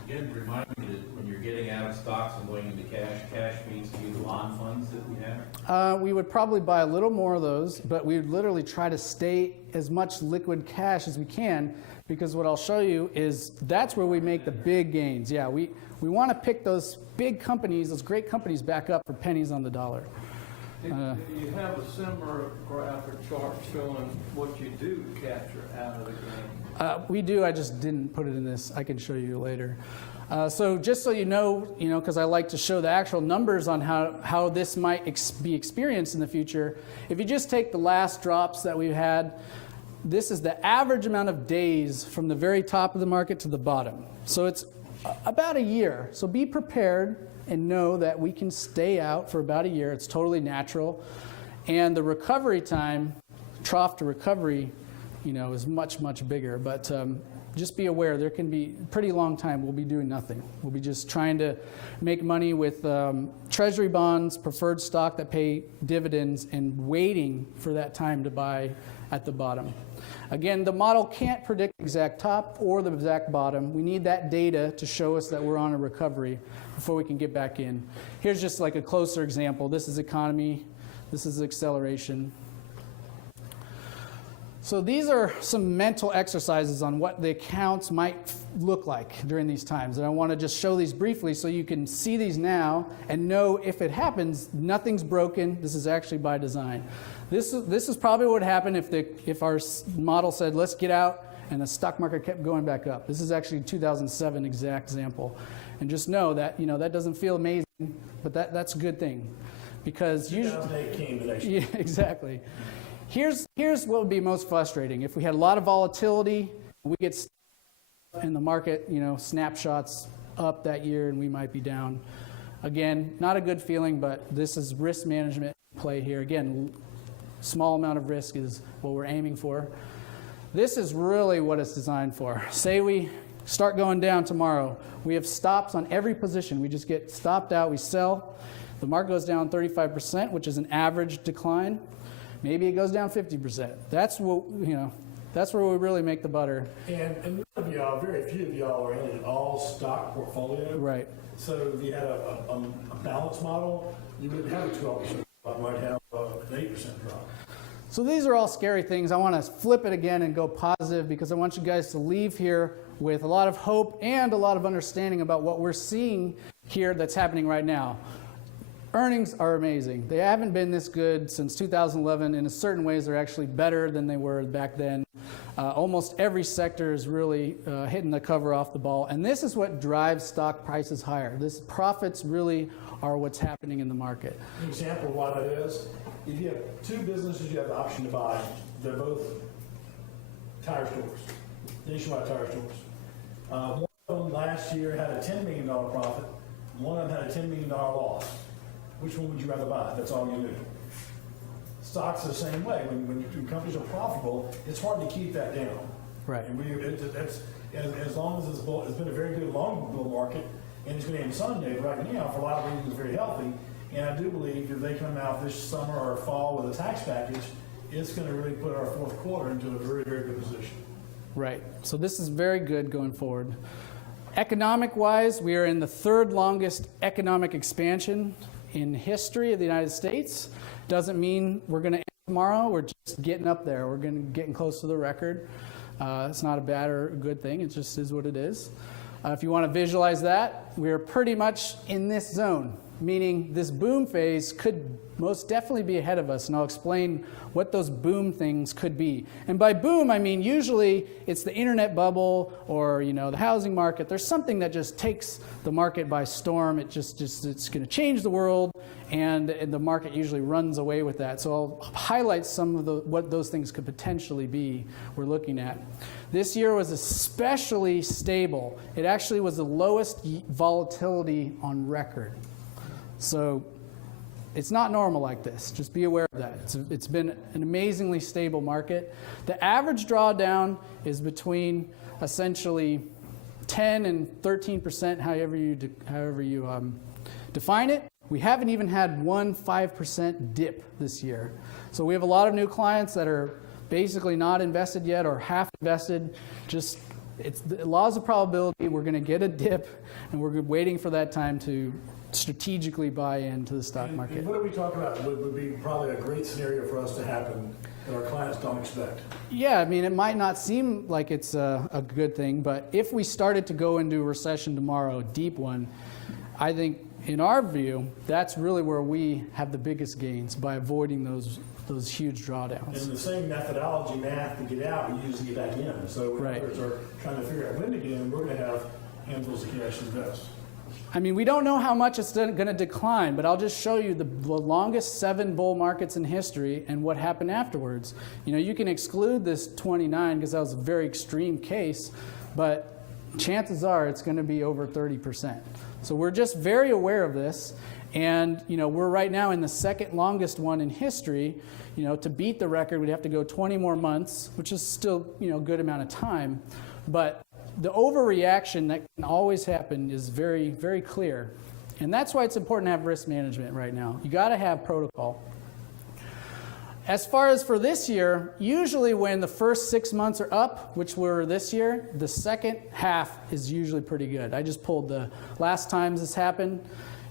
Again, remind me that when you're getting out of stocks and going into cash means to you the bond funds that we have? We would probably buy a little more of those, but we would literally try to stay as much liquid cash as we can because what I'll show you is that's where we make the big gains. Yeah, we want to pick those big companies, those great companies back up for pennies on the dollar. Do you have a similar graphic chart showing what you do to capture out of the game? We do. I just didn't put it in this. I can show you later. So just so you know, because I like to show the actual numbers on how this might be experienced in the future. If you just take the last drops that we've had, this is the average amount of days from the very top of the market to the bottom. So it's about a year. So be prepared and know that we can stay out for about a year. It's totally natural. And the recovery time, trough to recovery, is much, much bigger. But just be aware, there can be a pretty long time we'll be doing nothing. We'll be just trying to make money with treasury bonds, preferred stock that pay dividends, and waiting for that time to buy at the bottom. Again, the model can't predict the exact top or the exact bottom. We need that data to show us that we're on a recovery before we can get back in. Here's just like a closer example. This is economy. This is acceleration. So these are some mental exercises on what the accounts might look like during these times. And I want to just show these briefly so you can see these now and know if it happens, nothing's broken. This is actually by design. This is probably what would happen if our model said, let's get out, and the stock market kept going back up. This is actually 2007 exact example. And just know that, that doesn't feel amazing, but that's a good thing. Because usually, 2008 came the next year. yeah, exactly. Here's what would be most frustrating. If we had a lot of volatility, we get in the market, snapshots up that year and we might be down. Again, not a good feeling, but this is risk management play here. Again, small amount of risk is what we're aiming for. This is really what it's designed for. Say we start going down tomorrow. We have stops on every position. We just get stopped out, we sell. The market goes down 35%, which is an average decline. Maybe it goes down 50%. That's what, that's where we really make the butter. And none of y'all, very few of y'all are in an all-stock portfolio. Right. So if you had a balance model, you wouldn't have a 12% drop, you might have an 8% drop. So these are all scary things. I want to flip it again and go positive because I want you guys to leave here with a lot of hope and a lot of understanding about what we're seeing here that's happening right now. Earnings are amazing. They haven't been this good since 2011. In certain ways, they're actually better than they were back then. Almost every sector is really hitting the cover off the ball. And this is what drives stock prices higher. This profits really are what's happening in the market. An example of why that is, if you have two businesses you have the option to buy, they're both tire stores, nationwide tire stores. One of them last year had a $10 million profit. One of them had a $10 million loss. Which one would you rather buy? That's all you knew. Stocks are the same way. When companies are profitable, it's hard to keep that down. Right. And that's, as long as it's been a very good long bull market, and it's going to end Sunday right now, for a lot of reasons, very healthy. And I do believe if they come out this summer or fall with a tax package, it's going to really put our fourth quarter into a very, very good position. Right. So this is very good going forward. Economic-wise, we are in the third longest economic expansion in history of the United States. Doesn't mean we're going to end tomorrow. We're just getting up there. We're getting close to the record. It's not a bad or a good thing. It just is what it is. If you want to visualize that, we're pretty much in this zone, meaning this boom phase could most definitely be ahead of us, and I'll explain what those boom things could be. And by boom, I mean usually it's the internet bubble or the housing market. There's something that just takes the market by storm. It's going to change the world, and the market usually runs away with that. So I'll highlight some of what those things could potentially be we're looking at. This year was especially stable. It actually was the lowest volatility on record. So it's not normal like this. Just be aware of that. It's been an amazingly stable market. The average drawdown is between essentially 10 and 13%, however you define it. We haven't even had one 5% dip this year. So we have a lot of new clients that are basically not invested yet or half invested. Just it's the laws of probability. We're going to get a dip, and we're waiting for that time to strategically buy into the stock market. And what are we talking about would be probably a great scenario for us to happen that our clients don't expect? Yeah, I mean, it might not seem like it's a good thing, but if we started to go into a recession tomorrow, a deep one, I think in our view, that's really where we have the biggest gains by avoiding those huge drawdowns. And the same methodology, math to get out, we use to get back in. So when others are trying to figure out when to get in, we're going to have handfuls of cash to invest. I mean, we don't know how much it's going to decline, but I'll just show you the longest 7 bull markets in history and what happened afterwards. You can exclude this 29 because that was a very extreme case, but chances are it's going to be over 30%. So we're just very aware of this, and we're right now in the second longest one in history. To beat the record, we'd have to go 20 more months, which is still a good amount of time, but the overreaction that can always happen is very, very clear. And that's why it's important to have risk management right now. You got to have protocol. As far as for this year, usually when the first 6 months are up, which were this year, the second half is usually pretty good. I just pulled the last times this happened.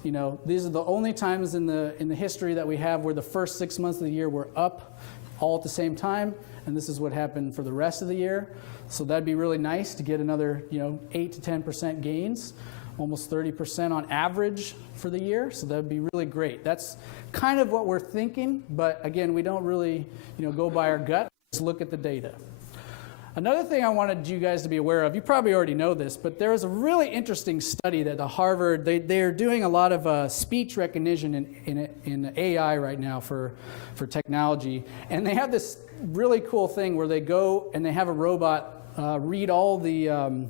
These are the only times in the history that we have where the first 6 months of the year were up all at the same time, and this is what happened for the rest of the year. So that'd be really nice to get another 8 to 10% gains, almost 30% on average for the year. So that'd be really great. That's kind of what we're thinking, but again, we don't really go by our gut. Just look at the data. Another thing I wanted you guys to be aware of, you probably already know this, but there is a really interesting study that the Harvard, they're doing a lot of speech recognition in AI right now for technology, and they have this really cool thing where they go and they have a robot read all the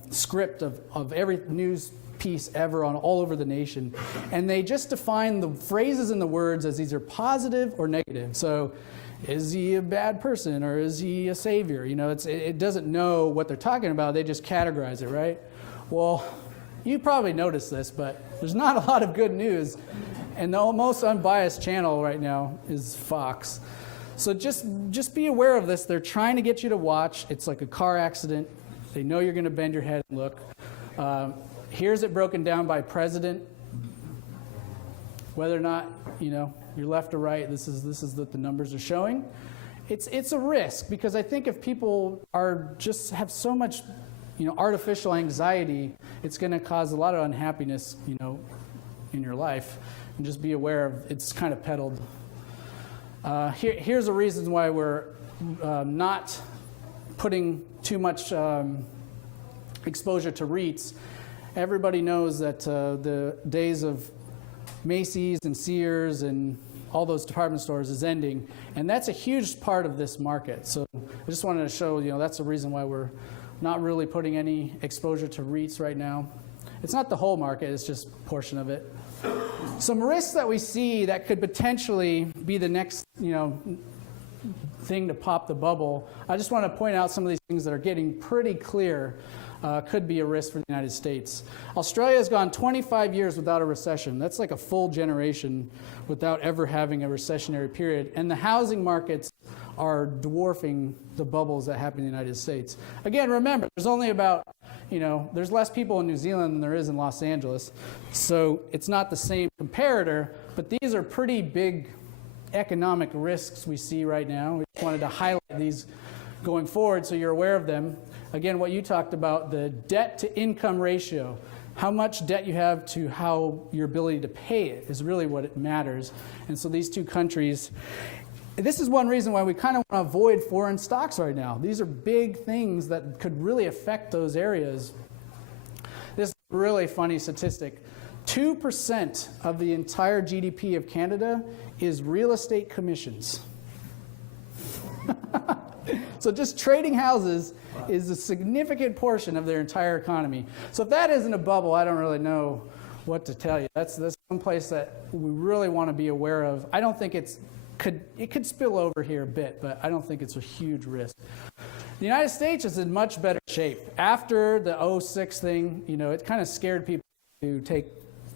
script of every news piece ever on all over the nation. And they just define the phrases and the words as either positive or negative. So is he a bad person or is he a savior? You know, it doesn't know what they're talking about. They just categorize it, right? Well, you probably noticed this, but there's not a lot of good news. And the most unbiased channel right now is Fox. So just be aware of this. They're trying to get you to watch. It's like a car accident. They know you're going to bend your head and look. Here's it broken down by president. Whether or not, you know, you're left or right, this is what the numbers are showing. It's a risk, because I think if people have so much, you know, artificial anxiety, it's going to cause a lot of unhappiness, you know, in your life. And just be aware of it's kind of peddled. Here's a reason why we're not putting too much exposure to REITs. Everybody knows that the days of Macy's and Sears and all those department stores is ending, and that's a huge part of this market. So I just wanted to show, you know, that's the reason why we're not really putting any exposure to REITs right now. It's not the whole market, it's just a portion of it. Some risks that we see that could potentially be the next, you know, thing to pop the bubble. I just want to point out some of these things that are getting pretty clear could be a risk for the United States. Australia has gone 25 years without a recession. That's like a full generation without ever having a recessionary period. And the housing markets are dwarfing the bubbles that happen in the United States. Again, remember, there's only about, you know, there's less people in New Zealand than there is in Los Angeles. So it's not the same comparator, but these are pretty big economic risks we see right now. We just wanted to highlight these going forward so you're aware of them. Again, what you talked about, the debt to income ratio, how much debt you have to how your ability to pay it is really what it matters. And so these two countries, this is one reason why we kind of want to avoid foreign stocks right now. These are big things that could really affect those areas. This is a really funny statistic. 2% of the entire GDP of Canada is real estate commissions. So just trading houses is a significant portion of their entire economy. So if that isn't a bubble, I don't really know what to tell you. That's one place that we really want to be aware of. I don't think it could spill over here a bit, but I don't think it's a huge risk. The United States is in much better shape. After the 2006 thing, you know, it kind of scared people to take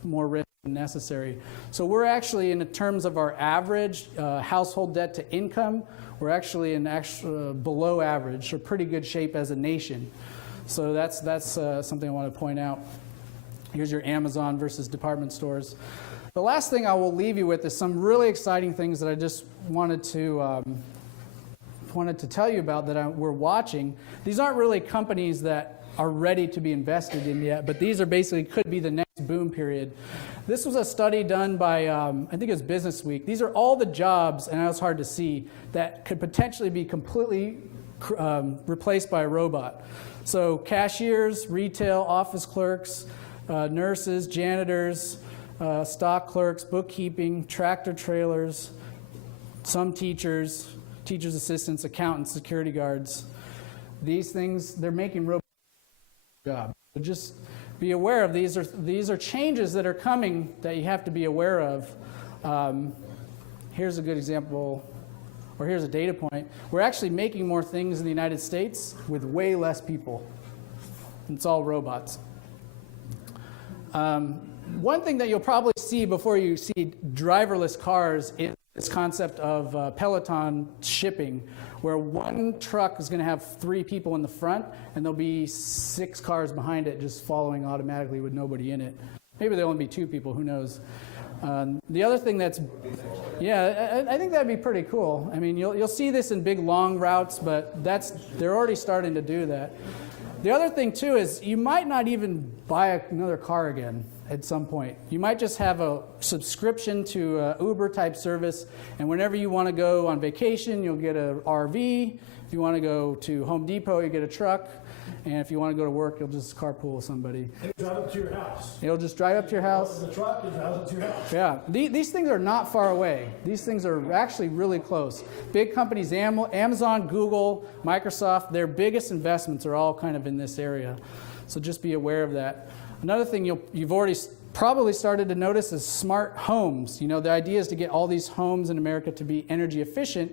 more risk than necessary. So we're actually, in terms of our average household debt to income, we're actually below average, so pretty good shape as a nation. So that's something I want to point out. Here's your Amazon versus department stores. The last thing I will leave you with is some really exciting things that I just wanted to tell you about that we're watching. These aren't really companies that are ready to be invested in yet, but these are basically could be the next boom period. This was a study done by, I think it was Business Week. These are all the jobs, and I know it's hard to see, that could potentially be completely replaced by a robot. So cashiers, retail, office clerks, nurses, janitors, stock clerks, bookkeeping, tractor trailers, some teachers, teachers' assistants, accountants, security guards. These things, they're making robots job. So just be aware of these. These are changes that are coming that you have to be aware of. Here's a good example, or here's a data point. We're actually making more things in the United States with way less people. It's all robots. One thing that you'll probably see before you see driverless cars is this concept of Peloton shipping, where one truck is going to have 3 people in the front, and there'll be 6 cars behind it just following automatically with nobody in it. Maybe there'll only be 2 people, who knows. The other thing that's, I think that'd be pretty cool. I mean, you'll see this in big long routes, but they're already starting to do that. The other thing too is you might not even buy another car again at some point. You might just have a subscription to an Uber type service, and whenever you want to go on vacation, you'll get an RV. If you want to go to Home Depot, you get a truck. And if you want to go to work, you'll just carpool with somebody. It'll drive up to your house. It'll just drive up to your house. The truck, it drives up to your house. Yeah, these things are not far away. These things are actually really close. Big companies, Amazon, Google, Microsoft, their biggest investments are all kind of in this area. So just be aware of that. Another thing you've already probably started to notice is smart homes. You know, the idea is to get all these homes in America to be energy efficient.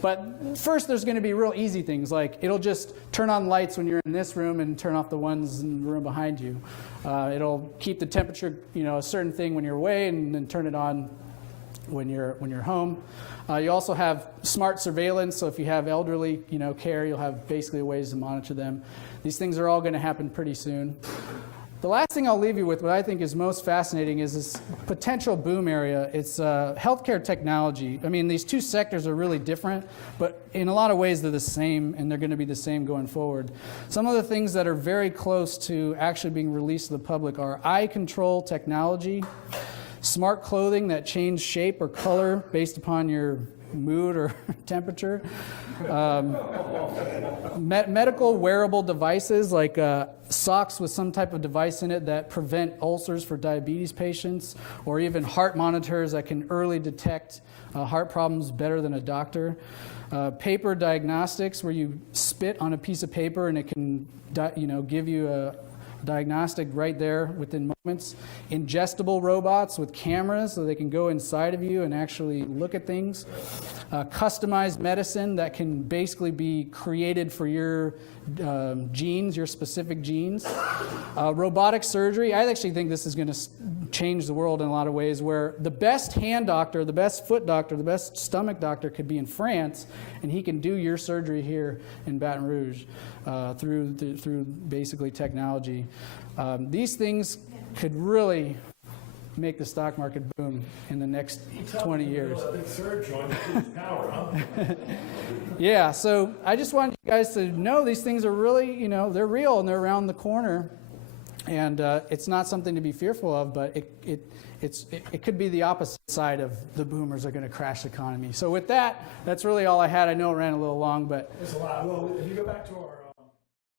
But first, there's going to be real easy things, like it'll just turn on lights when you're in this room and turn off the ones in the room behind you. It'll keep the temperature, you know, a certain thing when you're away, and then turn it on when you're home. You also have smart surveillance, so if you have elderly, you know, care, you'll have basically ways to monitor them. These things are all going to happen pretty soon. The last thing I'll leave you with, what I think is most fascinating, is this potential boom area. It's healthcare technology. I mean, these two sectors are really different, but in a lot of ways they're the same, and they're going to be the same going forward. Some of the things that are very close to actually being released to the public are eye control technology, smart clothing that change shape or color based upon your mood or temperature, medical wearable devices like socks with some type of device in it that prevent ulcers for diabetes patients, or even heart monitors that can early detect heart problems better than a doctor. Paper diagnostics, where you spit on a piece of paper and it can give you a diagnostic right there within moments. Ingestible robots with cameras so they can go inside of you and actually look at things. Customized medicine that can basically be created for your genes, your specific genes. Robotic surgery. I actually think this is going to change the world in a lot of ways, where the best hand doctor, the best foot doctor, the best stomach doctor could be in France, and he can do your surgery here in Baton Rouge through basically technology. These things could really make the stock market boom in the next 20 years. A big surge on power, huh? Yeah, so I just wanted you guys to know these things are really, they're real and they're around the corner. And it's not something to be fearful of, but it could be the opposite side of the boomers are going to crash the economy. So with that, that's really all I had. I know it ran a little long, but... There's a lot. Well, if you go back to our